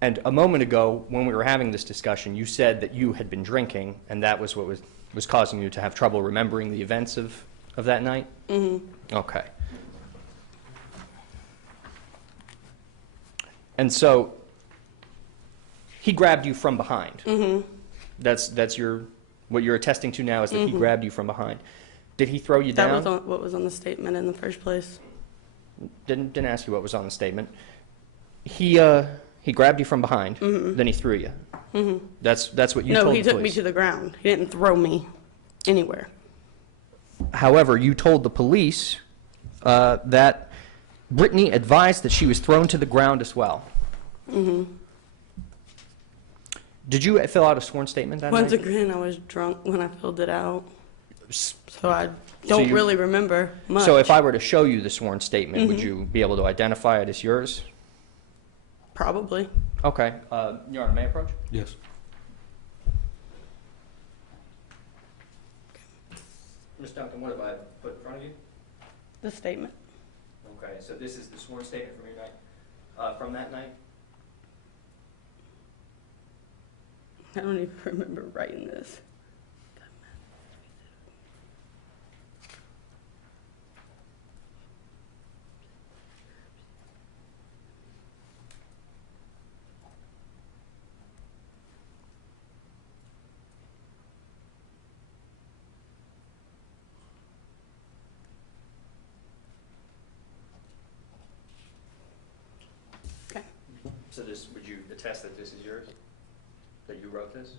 And a moment ago, when we were having this discussion, you said that you had been drinking, and that was what was causing you to have trouble remembering the events of that night? Mm-hmm. Okay. And so, he grabbed you from behind. Mm-hmm. That's what you're attesting to now is that he grabbed you from behind. Did he throw you That down? was what was on the statement in the first place. Didn't ask you what was on the statement. He grabbed you from behind, then he threw you. Mm-hmm. That's what you No, told he the took me police. to the ground. He didn't throw me anywhere. However, you told the police that Brittany advised that she was thrown to the ground as well. Mm-hmm. Did you fill out a sworn statement that Once night? again, I was drunk when I filled it out, S- so I don't you- really remember much. So if I were to show you the sworn statement, would you be able to identify it as yours? Probably. Okay. Your Honor, may I approach? Yes. Ms. Duncan, what have I put in front of you? The statement. Okay, so this is the sworn statement from your night, from that night? I don't even remember writing this. Okay. So would you attest that this is yours? That you wrote this?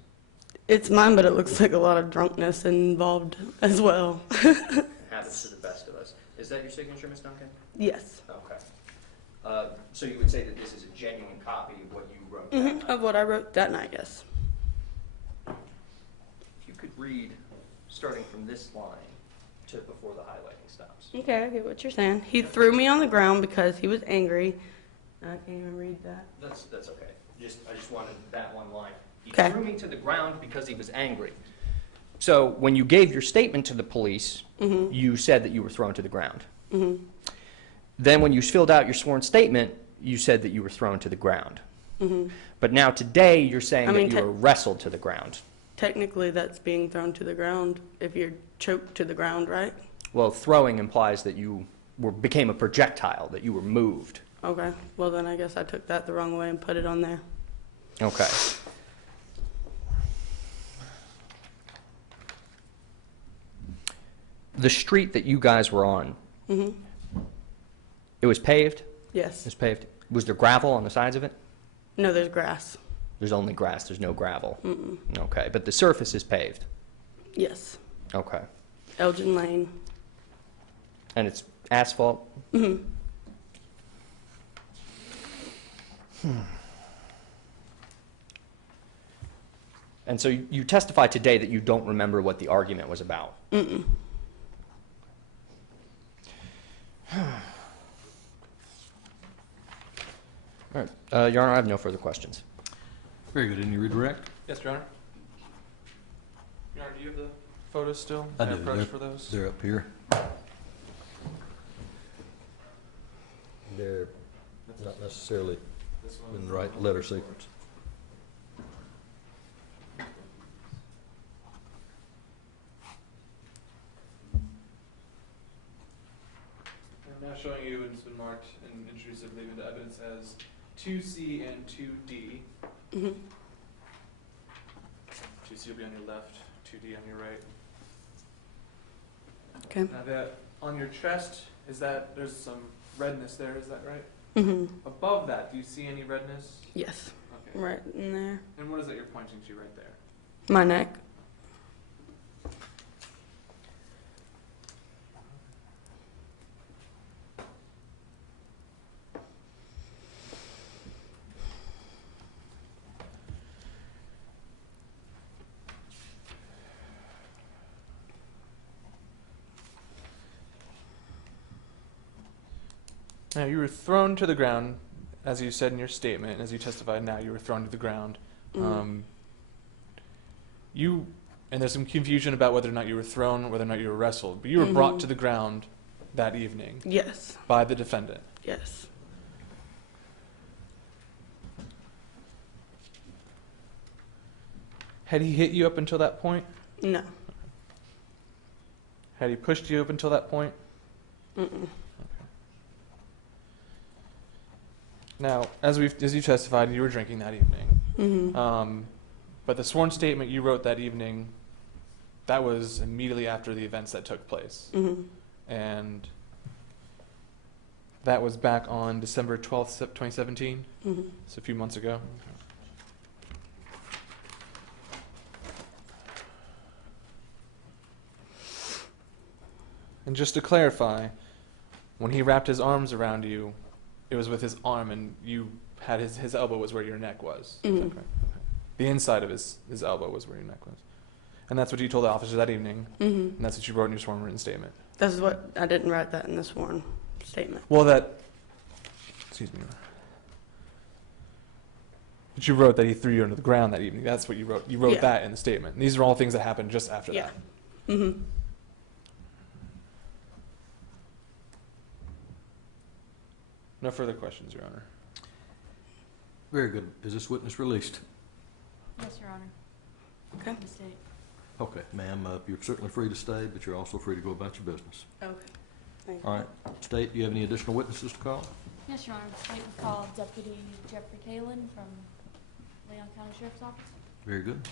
It's mine, but it looks like a lot of drunkenness involved as well. It happens to the best of us. Is that your signature, Ms. Duncan? Yes. Okay. So you would say that this is a genuine copy of what you wrote that night? Of what I wrote that night, yes. If you could read, starting from this line to before the highlighting stops. Okay, I get what you're saying. He threw me on the ground because he was angry. I can't even read that. That's okay. I just wanted that one line. He Okay. threw me to the ground because he was angry. So when you gave your statement to the police, you said that you were thrown to the ground. Then when you filled out your sworn statement, you said that you were thrown to the ground. But now today, you're saying I mean, that you were wrestled to the ground. Technically, that's being thrown to the ground if you're choked to the ground, right? Well, throwing implies that you became a projectile, that you were moved. Okay. Well, then I guess I took that the wrong way and put it on there. Okay. The street that you guys were on, it was paved? It Yes. was paved. Was there gravel on the sides of it? No, there's grass. There's only grass, there's no gravel. Okay, but the surface is paved. Yes. Okay. Elgin Lane. And it's asphalt? And so you testified today that you don't remember what the argument was about? All right, Your Honor, I have no further questions. Very good. Any redirect? Yes, Your Honor. Your Honor, do you have the photos still? I Can do. approach for those? They're up here. They're not necessarily This one? in the right letter sequence. I'm now showing you, and it's been marked and introduced, I believe, into evidence as 2C and 2D. Mhm. 2C will be on your left, 2D on your right. Okay. Now that on your chest, there's some redness there, is that right? Mhm. Above that, do you see any redness? Yes. Okay. Right in there. And what is that you're pointing to right there? My neck. Now, you were thrown to the ground, as you said in your statement, and as you testified now, you were thrown to the ground. Mhm. And there's some confusion about whether or not you were thrown, whether or not you were wrestled, but you were brought to the ground that evening Yes. by the defendant. Yes. Had he hit you up until that point? No. Had he pushed you up until that point? Mm-mm. Now, as you testified, you were drinking that evening. Mhm. But the sworn statement you wrote that evening, that was immediately after the events that took place. Mhm. And that was back on December 12th, 2017, Mhm. so a few months ago. And just to clarify, when he wrapped his arms around you, it was with his arm, and you had his elbow was where your neck was. Is that Mhm. correct? Okay. The inside of his elbow was where your neck was. And that's what you told the officer that evening, Mhm. and that's what you wrote in your sworn written statement. This is what I didn't write that in the sworn statement. Well, excuse me. But you wrote that he threw you into the ground that evening. That's what you wrote. You wrote Yeah. that in the statement. And these are all things that happened just after Yeah. that. Mhm. No further questions, Your Honor. Very good. Is this witness released? Yes, Your Honor. Okay. The state. Okay, ma'am, you're certainly free to stay, but you're also free to go about your business. Okay. Thank All right. State, do you have any additional witnesses to call? Yes, Your Honor. The state would call Deputy Jeffrey Kalin from Leon County Sheriff's Office. Very good.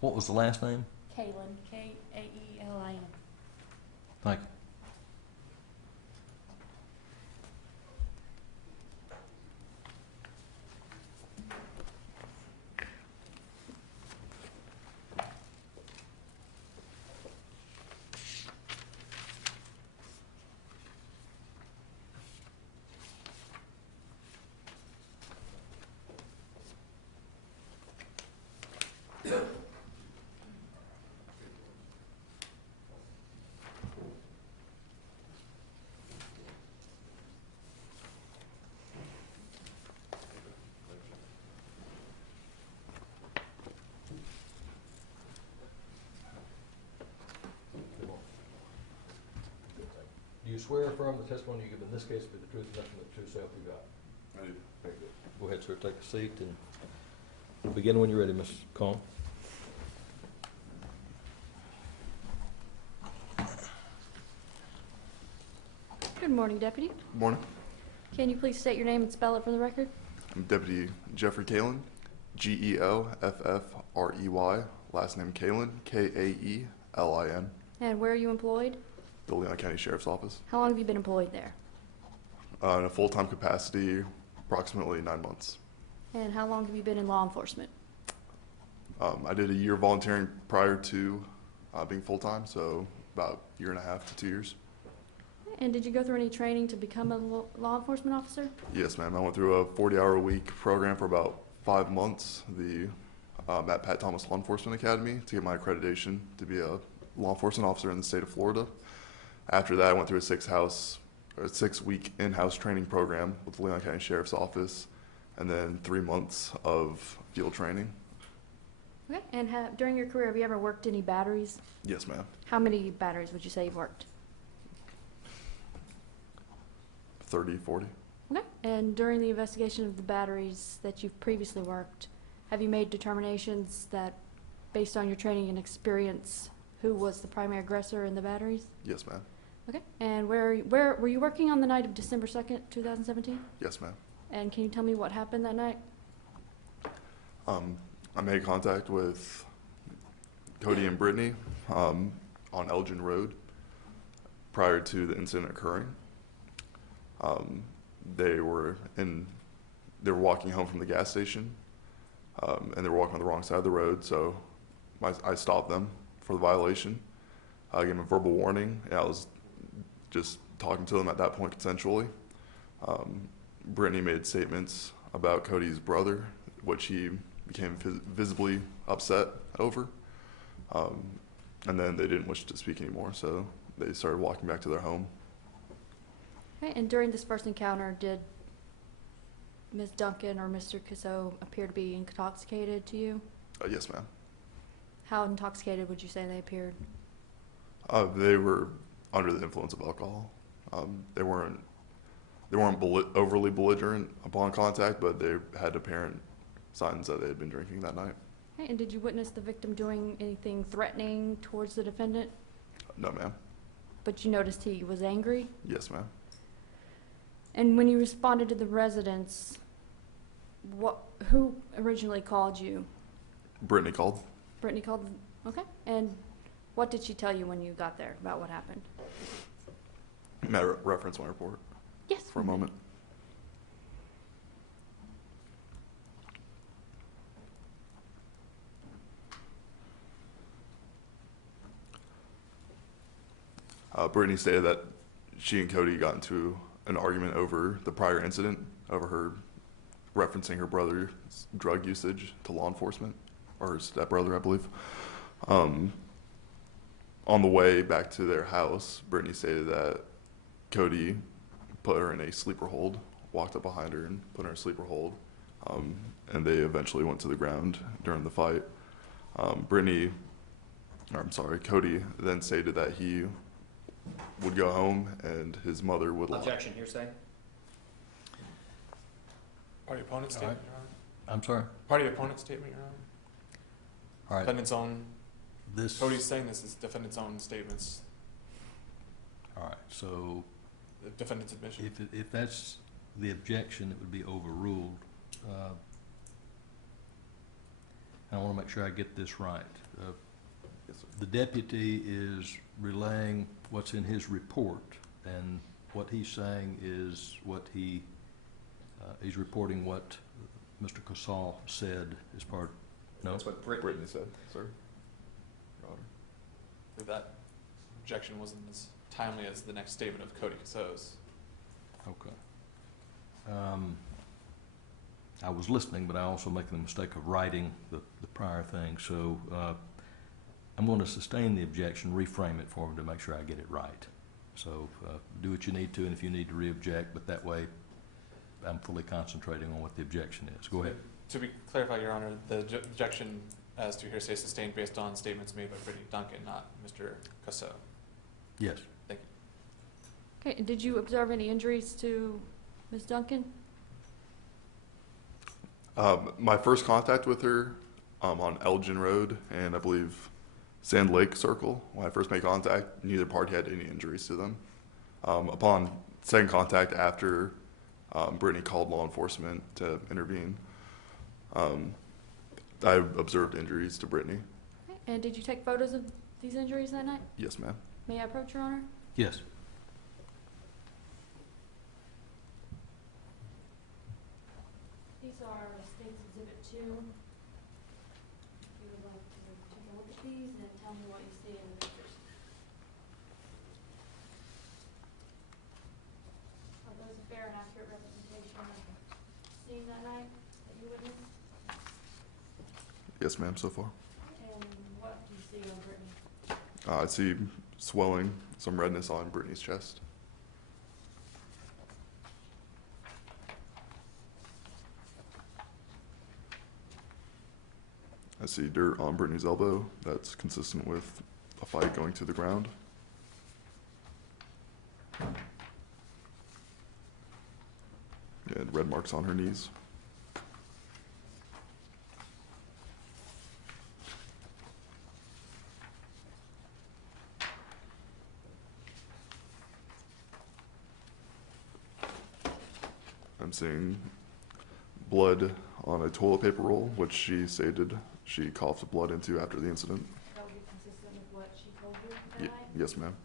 What was the last name? Kalin, Kaeelin. Thank you. Do you swear or affirm the testimony you give in this case to be the truth and nothing but the true self you got? I do. Very good. Go ahead, sir, take a seat, and we'll begin when you're ready, Ms. Cohn. Good morning, Deputy. Morning. Can you please state your name and spell it for the record? I'm Deputy Jeffrey Kalin, Gelffrey, last name Kalin, Kaelin, And where are you employed? the Leon County Sheriff's Office. How long have you been employed there? In a full-time capacity, approximately 9 months. And how long have you been in law enforcement? I did a year volunteering prior to being full-time, so about a year and a half to 2 years. And did you go through any training to become a law enforcement officer? Yes, ma'am. I went through a 40-hour-a-week program for about 5 months, at Pat Thomas Law Enforcement Academy, to get my accreditation to be a law enforcement officer in the state of Florida. After that, I went through a 6-week in-house training program with the Leon County Sheriff's Office, and then 3 months of field training. Okay, and during your career, have you ever worked any batteries? Yes, ma'am. How many batteries would you say you've worked? 30, 40. Okay, and during the investigation of the batteries that you've previously worked, have you made determinations that, based on your training and experience, who was the primary aggressor in the batteries? Yes, ma'am. Okay, and where were you working on the night of December 2nd, 2017? Yes, ma'am. And can you tell me what happened that night? I made contact with Cody and Brittany on Elgin Road prior to the incident occurring. They were walking home from the gas station, and they were walking on the wrong side of the road. So I stopped them for the violation. I gave them a verbal warning, and I was just talking to them at that point consensually. Brittany made statements about Cody's brother, which he became visibly upset over. And then they didn't wish to speak anymore, so they started walking back to their home. Okay, and during this first encounter, did Ms. Duncan or Mr. Casso appear to be intoxicated to you? Yes, ma'am. How intoxicated would you say they appeared? They were under the influence of alcohol. They weren't overly belligerent upon contact, but they had apparent signs that they had been drinking that night. Okay, and did you witness the victim doing anything threatening towards the defendant? No, ma'am. But you noticed he was angry? Yes, ma'am. And when you responded to the residents, who originally called you? Brittany called. Brittany called? Okay. And what did she tell you when you got there about what happened? May I reference my report Yes. for a moment? Brittany stated that she and Cody got into an argument over the prior incident, over her referencing her brother's drug usage to law enforcement, or her stepbrother, I believe. On the way back to their house, Brittany stated that Cody put her in a sleeper hold, walked up behind her and put her in a sleeper hold, and they eventually went to the ground during the fight. Cody then stated that he would go home and his mother would Objection, hearsay. Part of your opponent's All statement, right. Your Honor. I'm sorry? Part of your opponent's statement, Your Honor. All right, Defendant's own, this, Cody's saying this is defendant's own statements, all right, so the defendant's admission. if that's the objection, it would be overruled. I want to make sure I get this right. Yes, sir. The deputy is relaying what's in his report, and what he's saying is what he's reporting what Mr. Casal said as part, no? That's what Brittany. Brittany said, sir. Your Honor. If that objection wasn't as timely as the next statement of Cody Casso's. Okay. I was listening, but I also making the mistake of writing the prior thing, so I'm going to sustain the objection, reframe it for him to make sure I get it right. So do what you need to, and if you need to re-object, but that way I'm fully concentrating on what the objection is. Go ahead. To be clarified, Your Honor, the objection as to hearsay is sustained based on statements made by Brittany Duncan, not Mr. Casso. Yes. Thank you. Okay, and did you observe any injuries to Ms. Duncan? My first contact with her on Elgin Road and I believe Sand Lake Circle, when I first made contact, neither party had any injuries to them. Upon second contact after Brittany called law enforcement to intervene, I observed injuries to Brittany. Okay, and did you take photos of these injuries that night? Yes, ma'am. May I approach, Your Honor? Yes. These are State's Exhibit 2. If you would like to take a look at these and tell me what you see in the pictures. Are those a fair and accurate representation of the scene that night that you witnessed? Yes, ma'am, so far. And what do you see on Brittany? I see swelling some redness on Brittany's chest. I see dirt on Brittany's elbow. That's consistent with a fight going to the ground. And red marks on her knees. I'm seeing blood on a toilet paper roll, which she stated she coughed blood into after the incident. That would be consistent with what she told you that night? Yes, ma'am.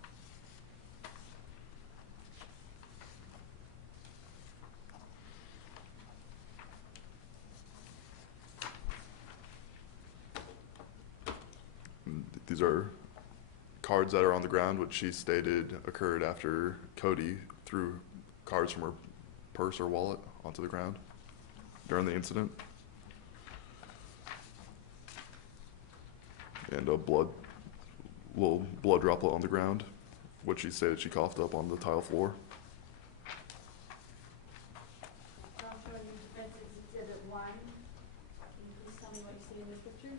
These are cards that are on the ground, which she stated occurred after Cody threw cards from her purse or wallet onto the ground during the incident. And a little blood droplet on the ground, which she stated she coughed up on the tile floor. So I'm showing you Defense Exhibit 1. Can you please tell me what you see in this picture?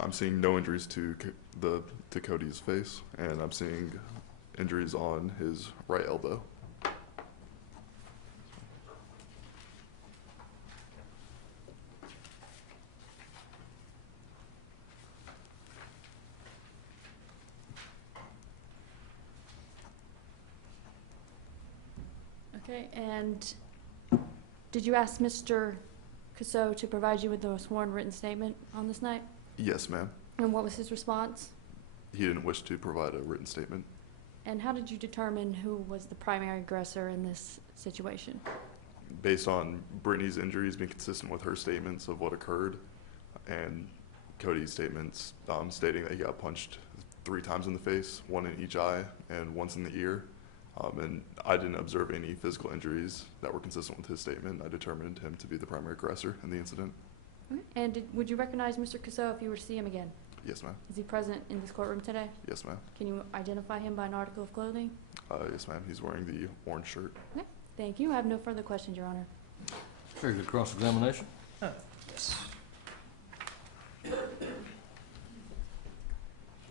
I'm seeing no injuries to Cody's face, and I'm seeing injuries on his right elbow. Okay, and did you ask Mr. Casso to provide you with a sworn written statement on this night? Yes, ma'am. And what was his response? He didn't wish to provide a written statement. And how did you determine who was the primary aggressor in this situation? Based on Brittany's injuries being consistent with her statements of what occurred, and Cody's statements stating that he got punched 3 times in the face, 1 in each eye and once in the ear. And I didn't observe any physical injuries that were consistent with his statement. I determined him to be the primary aggressor in the incident. Okay. And would you recognize Mr. Casso if you were to see him again? Yes, ma'am. Is he present in this courtroom today? Yes, ma'am. Can you identify him by an article of clothing? Yes, ma'am. He's wearing the orange shirt. Okay. Thank you. I have no further questions, Your Honor. Very good cross-examination. Yes.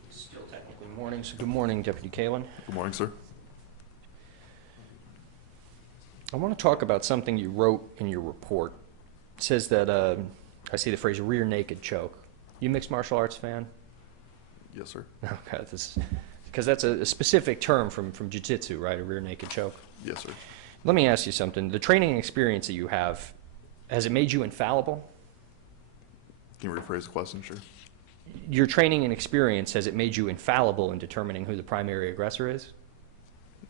Still technically morning, so good morning, Deputy Kalin. Good morning, sir. I want to talk about something you wrote in your report. It says that, I see the phrase rear naked choke. You mixed martial arts fan? Yes, sir. Okay, because that's a specific term from jiu-jitsu, right? A rear naked choke. Yes, sir. Let me ask you something. The training and experience that you have, has it made you infallible? Can you rephrase the question, sure? Your training and experience, has it made you infallible in determining who the primary aggressor is?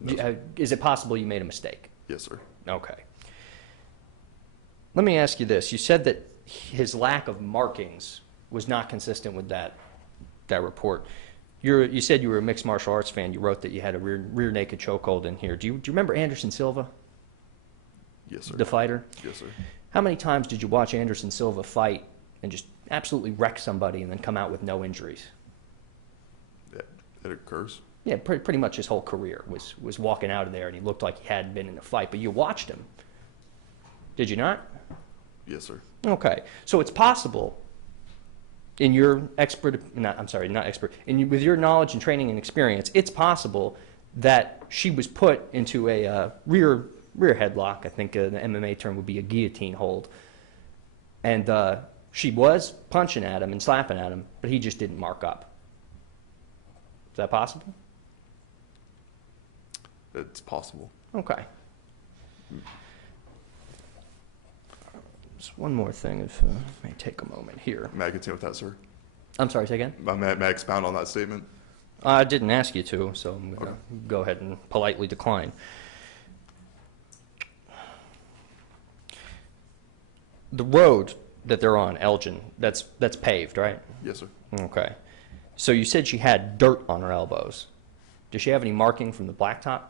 No. Is it possible you made a mistake? Yes, sir. Okay. Let me ask you this. You said that his lack of markings was not consistent with that report. You said you were a mixed martial arts fan. You wrote that you had a rear naked chokehold in here. Do you remember Anderson Silva, Yes, sir. the fighter? Yes, sir. How many times did you watch Anderson Silva fight and just absolutely wreck somebody and then come out with no injuries? It occurs. Yeah, pretty much his whole career was walking out of there and he looked like he hadn't been in a fight, but you watched him. Did you not? Yes, sir. Okay. So it's possible in your with your knowledge and training and experience, it's possible that she was put into a rear headlock. I think the MMA term would be a guillotine hold. And she was punching at him and slapping at him, but he just didn't mark up. Is that possible? It's possible. Okay. Just one more thing, if may take a moment here. May I continue with that, sir? I'm sorry, say again? May I expound on that statement? I didn't ask you to, so I'm going to go ahead and politely decline. The road that they're on, Elgin, that's paved, right? Yes, sir. Okay. So you said she had dirt on her elbows. Does she have any marking from the blacktop?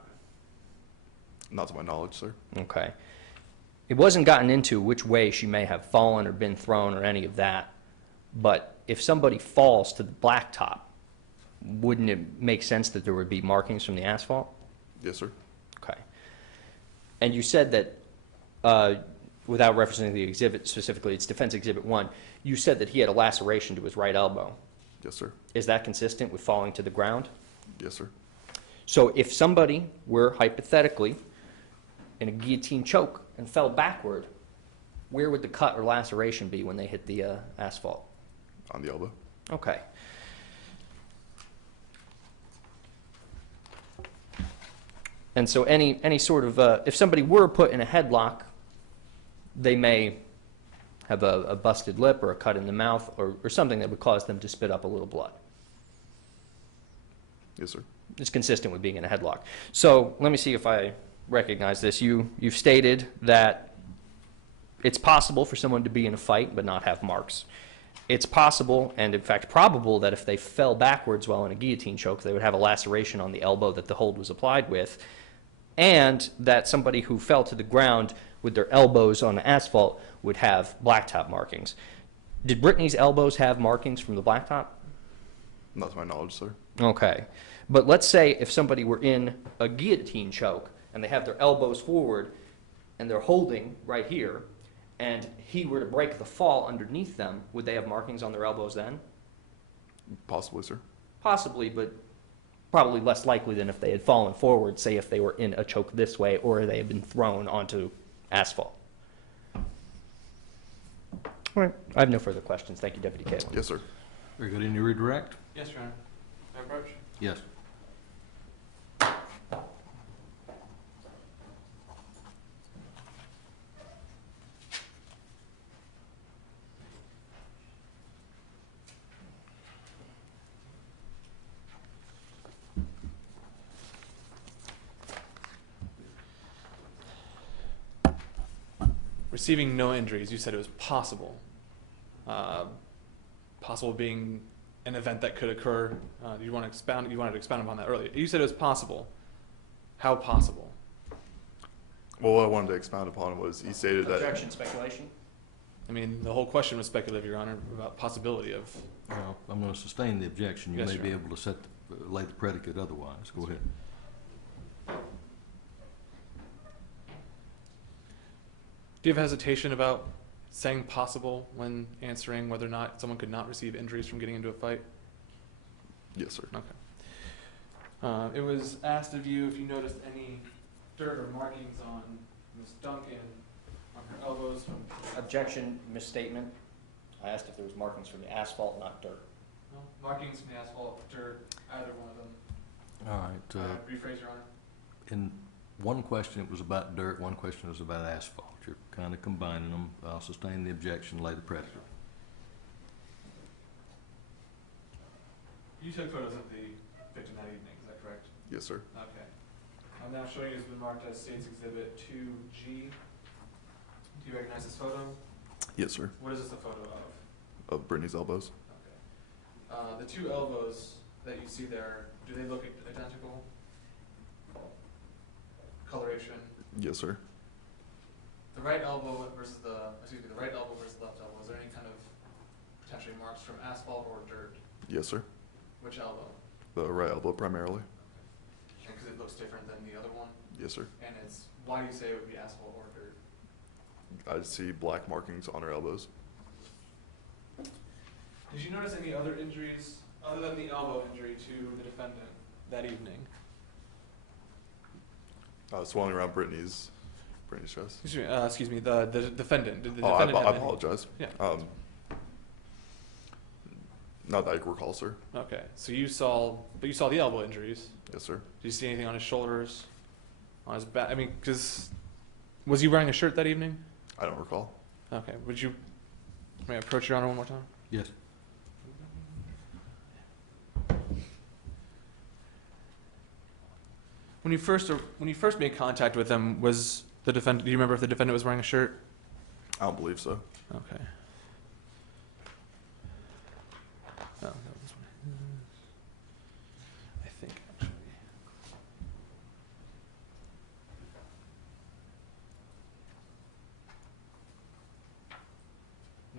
Not to my knowledge, sir. Okay. it wasn't gotten into which way she may have fallen or been thrown or any of that, but if somebody falls to the blacktop, wouldn't it make sense that there would be markings from the asphalt? Yes, sir. Okay. And you said that, without referencing the exhibit specifically, it's Defense Exhibit 1, you said that he had a laceration to his right elbow. Yes, sir. Is that consistent with falling to the ground? Yes, sir. So if somebody were hypothetically in a guillotine choke and fell backward, where would the cut or laceration be when they hit the asphalt? On the elbow. Okay. And so any sort of, if somebody were put in a headlock, they may have a busted lip or a cut in the mouth or something that would cause them to spit up a little blood. Yes, sir. It's consistent with being in a headlock. So let me see if I recognize this. You've stated that it's possible for someone to be in a fight but not have marks. It's possible, and in fact probable, that if they fell backwards while in a guillotine choke, they would have a laceration on the elbow that the hold was applied with, and that somebody who fell to the ground with their elbows on the asphalt would have blacktop markings. Did Brittany's elbows have markings from the blacktop? Not to my knowledge, sir. Okay. But let's say if somebody were in a guillotine choke and they have their elbows forward and they're holding right here, and he were to break the fall underneath them, would they have markings on their elbows then? Possibly, sir. Possibly, but probably less likely than if they had fallen forward, say if they were in a choke this way or they had been thrown onto asphalt. All right. I have no further questions. Thank you, Deputy Cable. Yes, sir. Very good. Any redirect? Yes, Your Honor. May I approach? Yes. Receiving no injuries, you said it was possible. Possible being an event that could occur. You want to expound? You wanted to expound upon that earlier. You said it was possible. How possible? Well, what I wanted to expound upon was he stated that. Objection, speculation? I mean, the whole question was speculative, Your Honor, about possibility of. Well, I'm going to sustain the objection. You Yes, may Your be Honor. able to lay the predicate otherwise. Go ahead. Do you have hesitation about saying possible when answering whether or not someone could not receive injuries from getting into a fight? Yes, sir. Okay. It was asked of you if you noticed any dirt or markings on Ms. Duncan on her elbows. Objection, misstatement. I asked if there was markings from the asphalt, not dirt. No, markings from the asphalt, dirt, either one of them. All right. Rephrase, Your Honor. In one question, it was about dirt. One question was about asphalt. You're kind of combining them. I'll sustain the objection, lay the predicate. You took photos of the victim that evening, is that correct? Yes, sir. Okay. I'm now showing you it's been marked as State's Exhibit 2G. Do you recognize this photo? Yes, sir. What is this a photo of? Of Brittany's elbows. Okay. The two elbows that you see there, do they look identical? Coloration? Yes, sir. The right elbow versus the right elbow versus the left elbow, is there any kind of potentially marks from asphalt or dirt? Yes, sir. Which elbow? The right elbow primarily. And because it looks different than the other one? Yes, sir. And why do you say it would be asphalt or dirt? I see black markings on her elbows. Did you notice any other injuries other than the elbow injury to the defendant that evening? Swelling around Brittany's chest. Excuse me, the defendant. Did the I defendant have any- apologize. Yeah. Not that I can recall, sir. Okay, so you saw the elbow injuries. Yes, sir. Did you see anything on his shoulders, on his back? I mean, because was he wearing a shirt that evening? I don't recall. Okay, may I approach Your Honor one more time? Yes. When you first made contact with him, was the defendant? Do you remember if the defendant was wearing a shirt? I don't believe so. Okay. Oh, that was I think actually.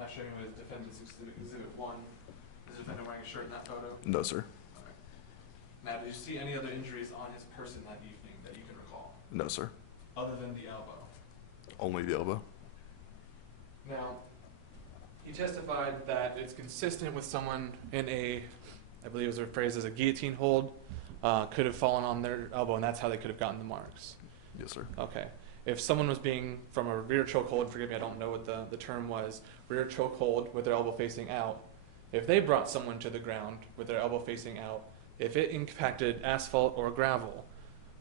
I'm not showing you as defendant's exhibit 1. Is the defendant wearing a shirt in that photo? No, sir. Okay. Now, did you see any other injuries on his person that evening that you can recall, No, sir. other than the elbow? Only the elbow. Now, he testified that it's consistent with someone in a, I believe it was phrased as a guillotine hold, could have fallen on their elbow, and that's how they could have gotten the marks. Yes, sir. Okay. If someone was being from a rear choke hold, forgive me, I don't know what the term was, rear choke hold with their elbow facing out, if they brought someone to the ground with their elbow facing out, if it impacted asphalt or gravel,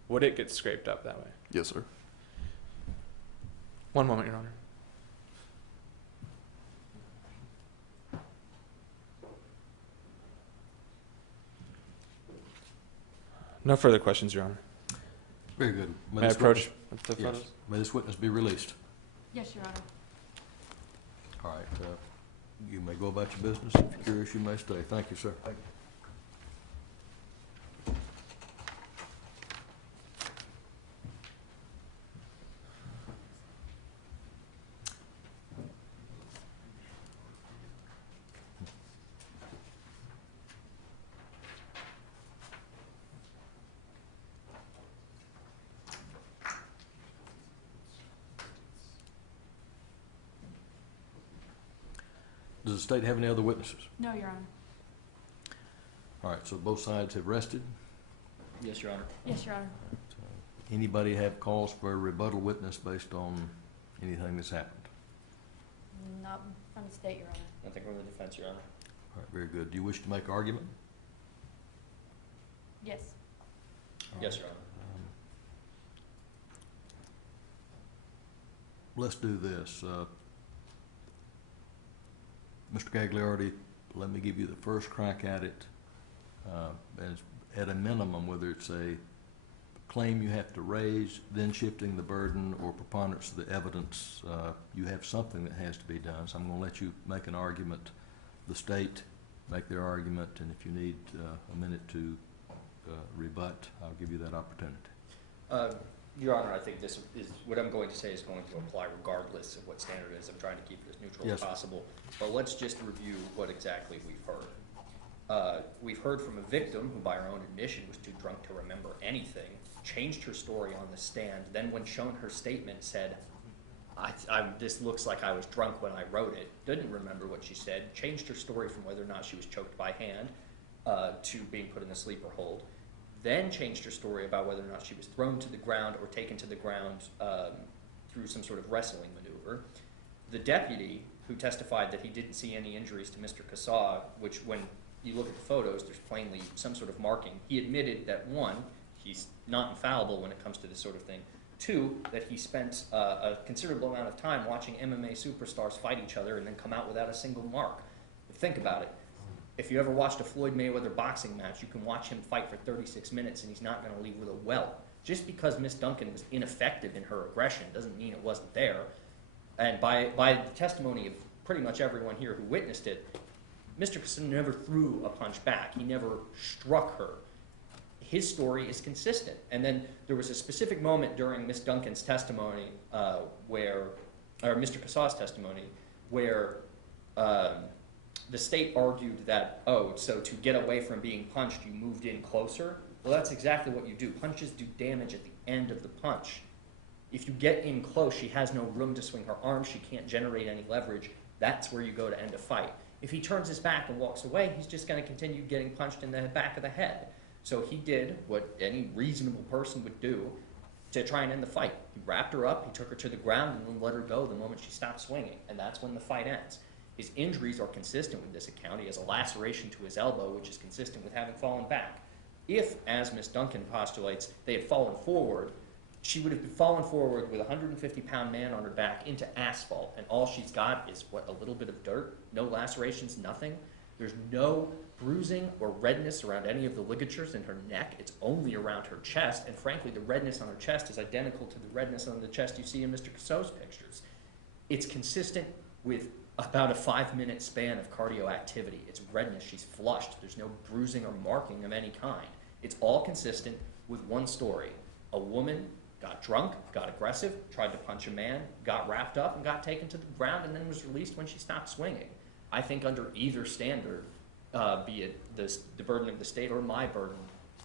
would it get scraped up that way? Yes, sir. One moment, Your Honor. No further questions, Your Honor. Very good. May I this approach witness- the Yes. photos? May this witness be released. Yes, Your Honor. All right, you may go about your business. If you're curious, you may stay. Thank you, sir. Does the state have any other witnesses? No, Your Honor. All right, so both sides have rested. Yes, Your Honor. Yes, Your Honor. Anybody have cause for a rebuttal witness based on anything that's happened? Not from the state, Your Honor. Nothing from the defense, Your Honor. All right, very good. Do you wish to make argument? Yes. All Yes, right. Your Honor. Let's do this. Mr. Gagliardi, let me give you the first crack at it. As at a minimum, whether it's a claim you have to raise, then shifting the burden, or preponderance of the evidence, you have something that has to be done. So I'm going to let you make an argument. The state make their argument, and if you need a minute to rebut, I'll give you that opportunity. Your Honor, I think this is, what I'm going to say is going to apply regardless of what standard it is. I'm trying to keep it as neutral as Yes. possible. But let's just review what exactly we've heard. We've heard from a victim who, by her own admission, was too drunk to remember anything, changed her story on the stand, then when shown her statement said, this looks like I was drunk when I wrote it, didn't remember what she said, changed her story from whether or not she was choked by hand to being put in a sleeper hold, then changed her story about whether or not she was thrown to the ground or taken to the ground through some sort of wrestling maneuver. The deputy, who testified that he didn't see any injuries to Mr. Kassaw, which when you look at the photos, there's plainly some sort of marking. He admitted that, one, he's not infallible when it comes to this sort of thing. Two, that he spent a considerable amount of time watching MMA superstars fight each other and then come out without a single mark. But think about it. If you ever watched a Floyd Mayweather boxing match, you can watch him fight for 36 minutes and he's not going to leave with a welt. Just because Miss Duncan was ineffective in her aggression doesn't mean it wasn't there. And by the testimony of pretty much everyone here who witnessed it, Mr. Kassaw never threw a punch back. He never struck her. His story is consistent. And then there was a specific moment during Miss Duncan's testimony or Mr. Kassaw's testimony, where the state argued that, oh, so to get away from being punched, you moved in closer. Well, that's exactly what you do. Punches do damage at the end of the punch. If you get in close, she has no room to swing her arms. She can't generate any leverage. That's where you go to end a fight. If he turns his back and walks away, he's just going to continue getting punched in the back of the head. So he did what any reasonable person would do to try and end the fight. He wrapped her up, he took her to the ground, and then let her go the moment she stopped swinging. And that's when the fight ends. His injuries are consistent with this account. He has a laceration to his elbow, which is consistent with having fallen back. If, as Miss Duncan postulates, they had fallen forward, she would have fallen forward with a 150-pound man on her back into asphalt, and all she's got is, what, a little bit of dirt? No lacerations, nothing? There's no bruising or redness around any of the ligatures in her neck. It's only around her chest, and frankly, the redness on her chest is identical to the redness on the chest you see in Mr. Kassaw's pictures. It's consistent with about a 5-minute span of cardio activity. It's redness. She's flushed. There's no bruising or marking of any kind. It's all consistent with one story. A woman got drunk, got aggressive, tried to punch a man, got wrapped up and got taken to the ground and then was released when she stopped swinging. I think under either standard, be it the burden of the state or my burden,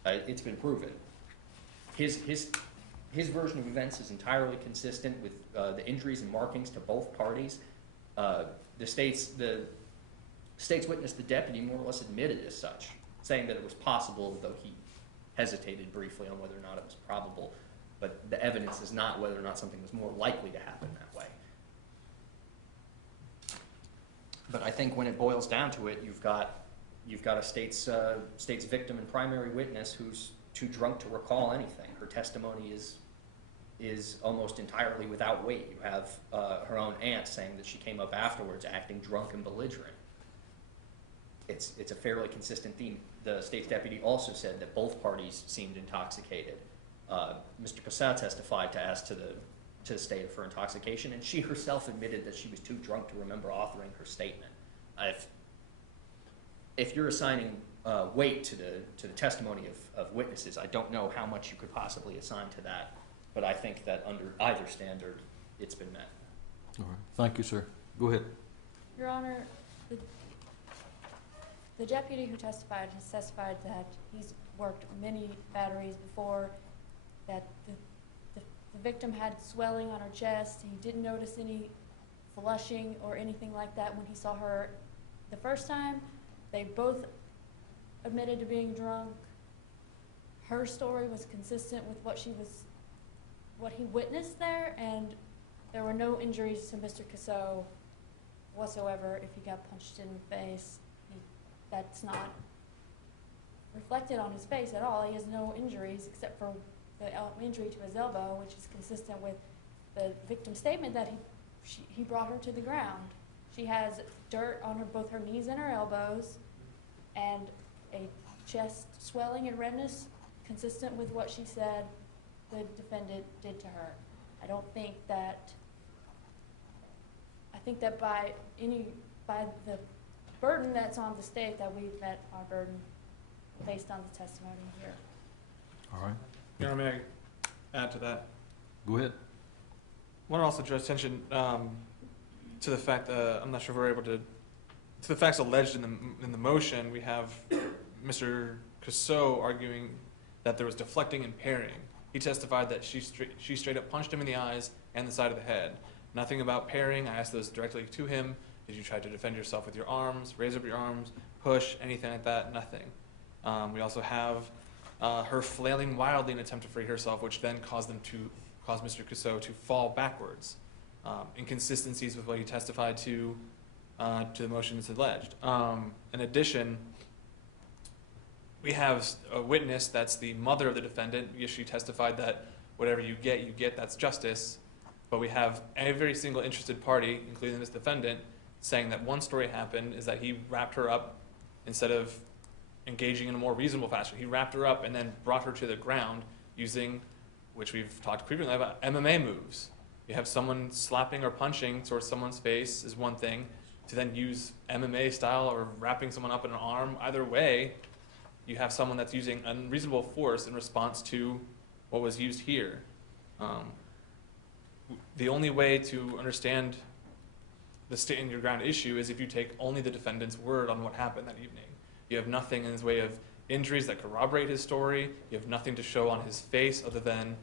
it's been proven. His version of events is entirely consistent with the injuries and markings to both parties. The state's witness, the deputy, more or less admitted as such, saying that it was possible, though he hesitated briefly on whether or not it was probable. But the evidence is not whether or not something was more likely to happen that way. But I think when it boils down to it, you've got a state's victim and primary witness who's too drunk to recall anything. Her testimony is almost entirely without weight. You have her own aunt saying that she came up afterwards acting drunk and belligerent. It's a fairly consistent theme. The state's deputy also said that both parties seemed intoxicated. Mr. Cassell testified to the state of her intoxication, and she herself admitted that she was too drunk to remember authoring her statement. If you're assigning weight to the testimony of witnesses, I don't know how much you could possibly assign to that, but I think that under either standard, it's been met. All right. Thank you, sir. Go ahead. Your Honor, the deputy who testified has testified that he's worked many batteries before, that the victim had swelling on her chest. He didn't notice any flushing or anything like that when he saw her the first time. They both admitted to being drunk. Her story was consistent with what he witnessed there, and there were no injuries to Mr. Cassell whatsoever. If he got punched in the face, that's not reflected on his face at all. He has no injuries except for the injury to his elbow, which is consistent with the victim's statement that he brought her to the ground. She has dirt on both her knees and her elbows, and a chest swelling and redness consistent with what she said the defendant did to her. I think that by the burden that's on the state, that we've met our burden based on the testimony here. All right. Your Honor, may I add to that? Go ahead. I want to also draw attention to the fact that I'm not sure if we're able to the facts alleged in the motion. We have Mr. Cassell arguing that there was deflecting and parrying. He testified that she straight up punched him in the eyes and the side of the head. Nothing about parrying. I asked those directly to him. Did you try to defend yourself with your arms, raise up your arms, push, anything like that? Nothing. We also have her flailing wildly in an attempt to free herself, which then caused Mr. Cassell to fall backwards. Inconsistencies with what he testified to the motion that's alleged. In addition, we have a witness that's the mother of the defendant. Yes, she testified that whatever you get, that's justice. But we have every single interested party, including this defendant, saying that one story happened is that he wrapped her up instead of engaging in a more reasonable fashion. He wrapped her up and then brought her to the ground using, which we've talked previously about, MMA moves. You have someone slapping or punching towards someone's face is one thing. To then use MMA style or wrapping someone up in an arm, either way, you have someone that's using unreasonable force in response to what was used here. The only way to understand the stand your ground issue is if you take only the defendant's word on what happened that evening. You have nothing in his way of injuries that corroborate his story. You have nothing to show on his face other than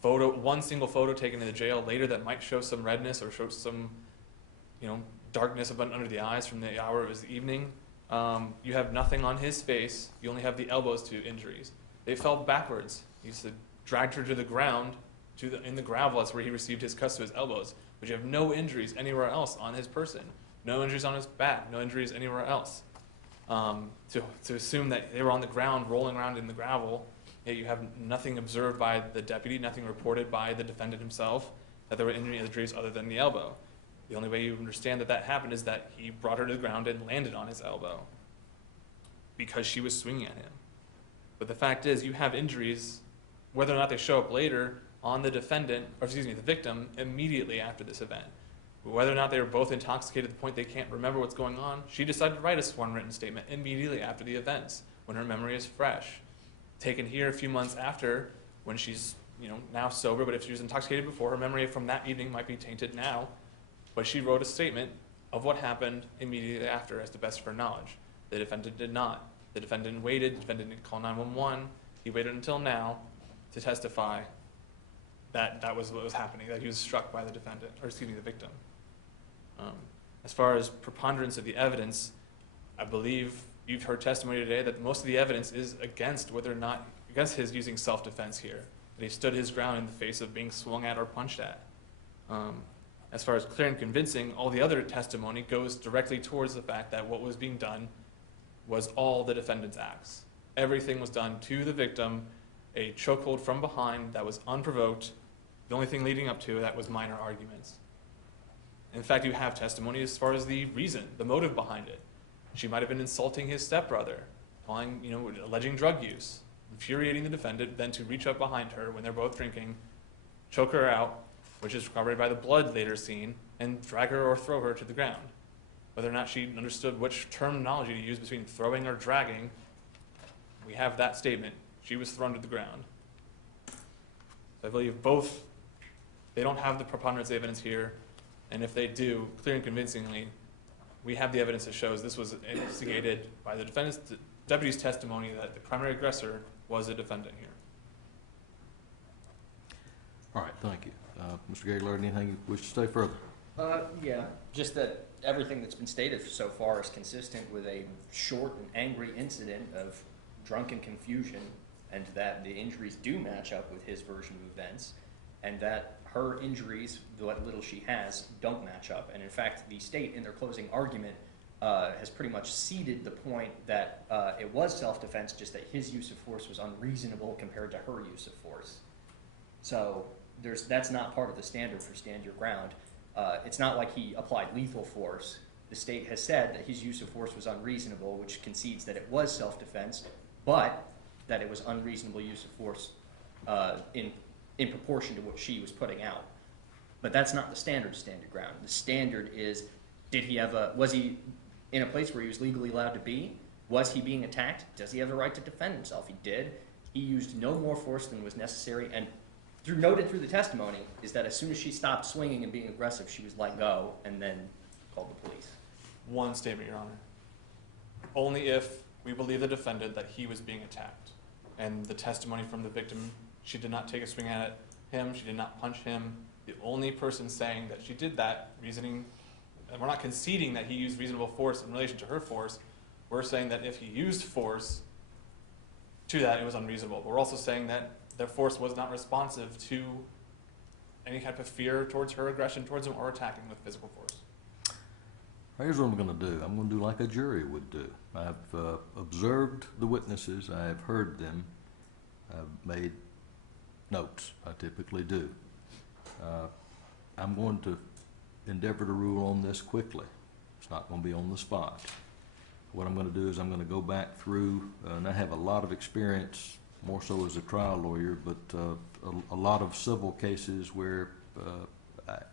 one single photo taken in the jail later that might show some redness or show some, darkness under the eyes from the hour of his evening. You have nothing on his face. You only have the elbows to injuries. They fell backwards. He said, dragged her to the ground, in the gravel. That's where he received his cuts to his elbows. But you have no injuries anywhere else on his person. No injuries on his back. No injuries anywhere else. To assume that they were on the ground, rolling around in the gravel, yet you have nothing observed by the deputy, nothing reported by the defendant himself, that there were injuries other than the elbow. The only way you understand that happened is that he brought her to the ground and landed on his elbow because she was swinging at him. But the fact is, you have injuries, whether or not they show up later, on the the victim, immediately after this event. Whether or not they were both intoxicated to the point they can't remember what's going on, she decided to write a sworn written statement immediately after the events, when her memory is fresh. Taken here a few months after, when she's now sober, but if she was intoxicated before, her memory from that evening might be tainted now. But she wrote a statement of what happened immediately after as the best of her knowledge. The defendant did not. The defendant waited, the defendant didn't call 911. He waited until now to testify that that was what was happening, that he was struck by the defendant, or excuse me, the victim. As far as preponderance of the evidence, I believe you've heard testimony today that most of the evidence is against against his using self-defense here, that he stood his ground in the face of being swung at or punched at. As far as clear and convincing, all the other testimony goes directly towards the fact that what was being done was all the defendant's acts. Everything was done to the victim, a chokehold from behind that was unprovoked. The only thing leading up to that was minor arguments. In fact, you have testimony as far as the reason, the motive behind it. She might have been insulting his stepbrother, alleging drug use, infuriating the defendant, then to reach up behind her when they're both drinking, choke her out, which is corroborated by the blood later seen, and drag her or throw her to the ground. Whether or not she understood which terminology to use between throwing or dragging, we have that statement. She was thrown to the ground. So I believe both, they don't have the preponderance of evidence here, and if they do, clear and convincingly, we have the evidence that shows this was instigated by the deputy's testimony that the primary aggressor was the defendant here. All right, thank you. Mr. Gagliardi, anything you wish to say further? Yeah, just that everything that's been stated so far is consistent with a short and angry incident of drunken confusion, and that the injuries do match up with his version of events, and that her injuries, what little she has, don't match up. And in fact, the state, in their closing argument, has pretty much ceded the point that it was self-defense, just that his use of force was unreasonable compared to her use of force. So that's not part of the standard for stand your ground. It's not like he applied lethal force. The state has said that his use of force was unreasonable, which concedes that it was self-defense, but that it was unreasonable use of force in proportion to what she was putting out. But that's not the standard stand your ground. The standard is, was he in a place where he was legally allowed to be? Was he being attacked? Does he have the right to defend himself? He did. He used no more force than was necessary, and noted through the testimony is that as soon as she stopped swinging and being aggressive, she was let go and then called the police. One statement, Your Honor. Only if we believe the defendant that he was being attacked. And the testimony from the victim, she did not take a swing at him, she did not punch him. The only person saying that she did that, reasoning, and we're not conceding that he used reasonable force in relation to her force, we're saying that if he used force to that, it was unreasonable. But we're also saying that their force was not responsive to any type of fear towards her, aggression towards him, or attacking with physical force. Here's what I'm going to do. I'm going to do like a jury would do. I've observed the witnesses. I have heard them. I've made notes. I typically do. I'm going to endeavor to rule on this quickly. It's not going to be on the spot. What I'm going to do is I'm going to go back through, and I have a lot of experience, more so as a trial lawyer, but a lot of civil cases where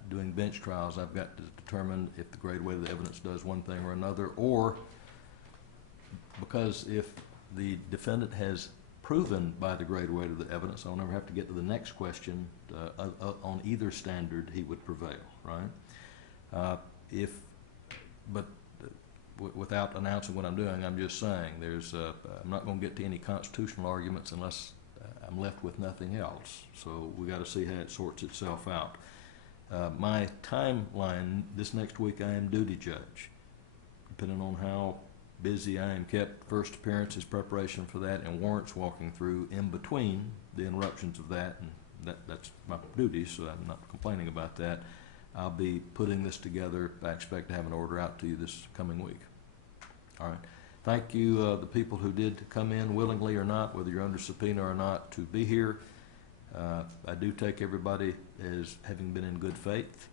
doing bench trials, I've got to determine if the grade weight of the evidence does one thing or another, or because if the defendant has proven by the grade weight of the evidence, I'll never have to get to the next question, on either standard he would prevail, right? Without announcing what I'm doing, I'm just saying I'm not going to get to any constitutional arguments unless I'm left with nothing else. So we got to see how it sorts itself out. My timeline, this next week I am duty judge. Depending on how busy I am kept, first appearances, preparation for that, and warrants walking through in between the interruptions of that, and that's my duty, so I'm not complaining about that. I'll be putting this together. I expect to have an order out to you this coming week. All right. Thank you, the people who did come in willingly or not, whether you're under subpoena or not, to be here. I do take everybody as having been in good faith.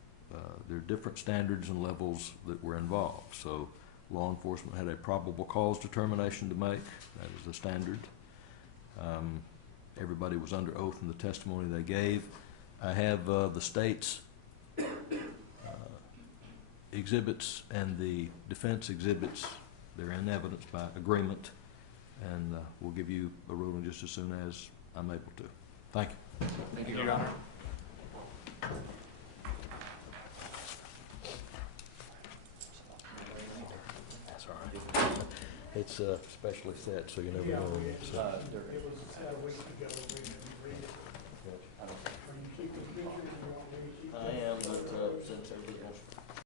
There are different standards and levels that were involved. So law enforcement had a probable cause determination to make. That is the standard. Everybody was under oath in the testimony they gave. I have the state's exhibits and the defense exhibits. They're in evidence by agreement, and we'll give you a ruling just as soon as I'm able to. Thank you. Thank you, Your Honor. That's all right. It's specially set, so you never know. There- It was a week ago, we read it.